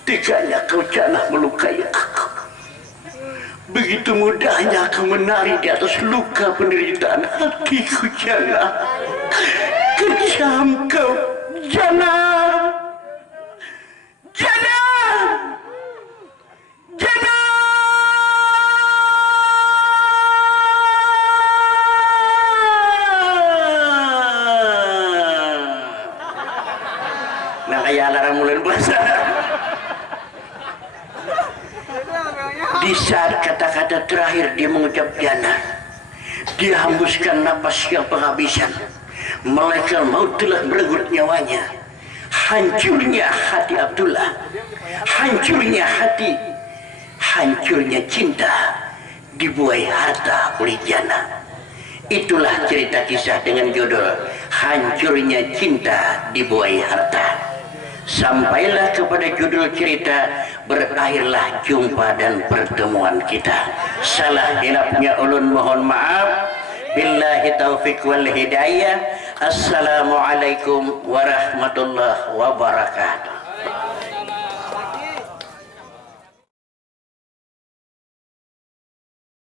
Teganya kau Jannah melukai aku. Begitu mudahnya kau menari di atas luka penderitaan hatiku Jannah. Kejam kau Jannah. Nah kayak alarm bulan puasa. Di saat kata-kata terakhir dia mengucap Jannah, dia hembuskan napas yang penghabisan. Malaikat maut telah merenggut nyawanya. Hancurnya hati Abdullah, hancurnya hati, hancurnya cinta dibuai harta oleh Jannah. Itulah cerita kisah dengan judul Hancurnya Cinta Dibuai Harta. Sampailah kepada judul cerita, berakhirlah jumpa dan pertemuan kita. Salah hilapnya ulun mohon maaf. Billahi taufiq wal hidayah. Assalamualaikum warahmatullahi wabarakatuh.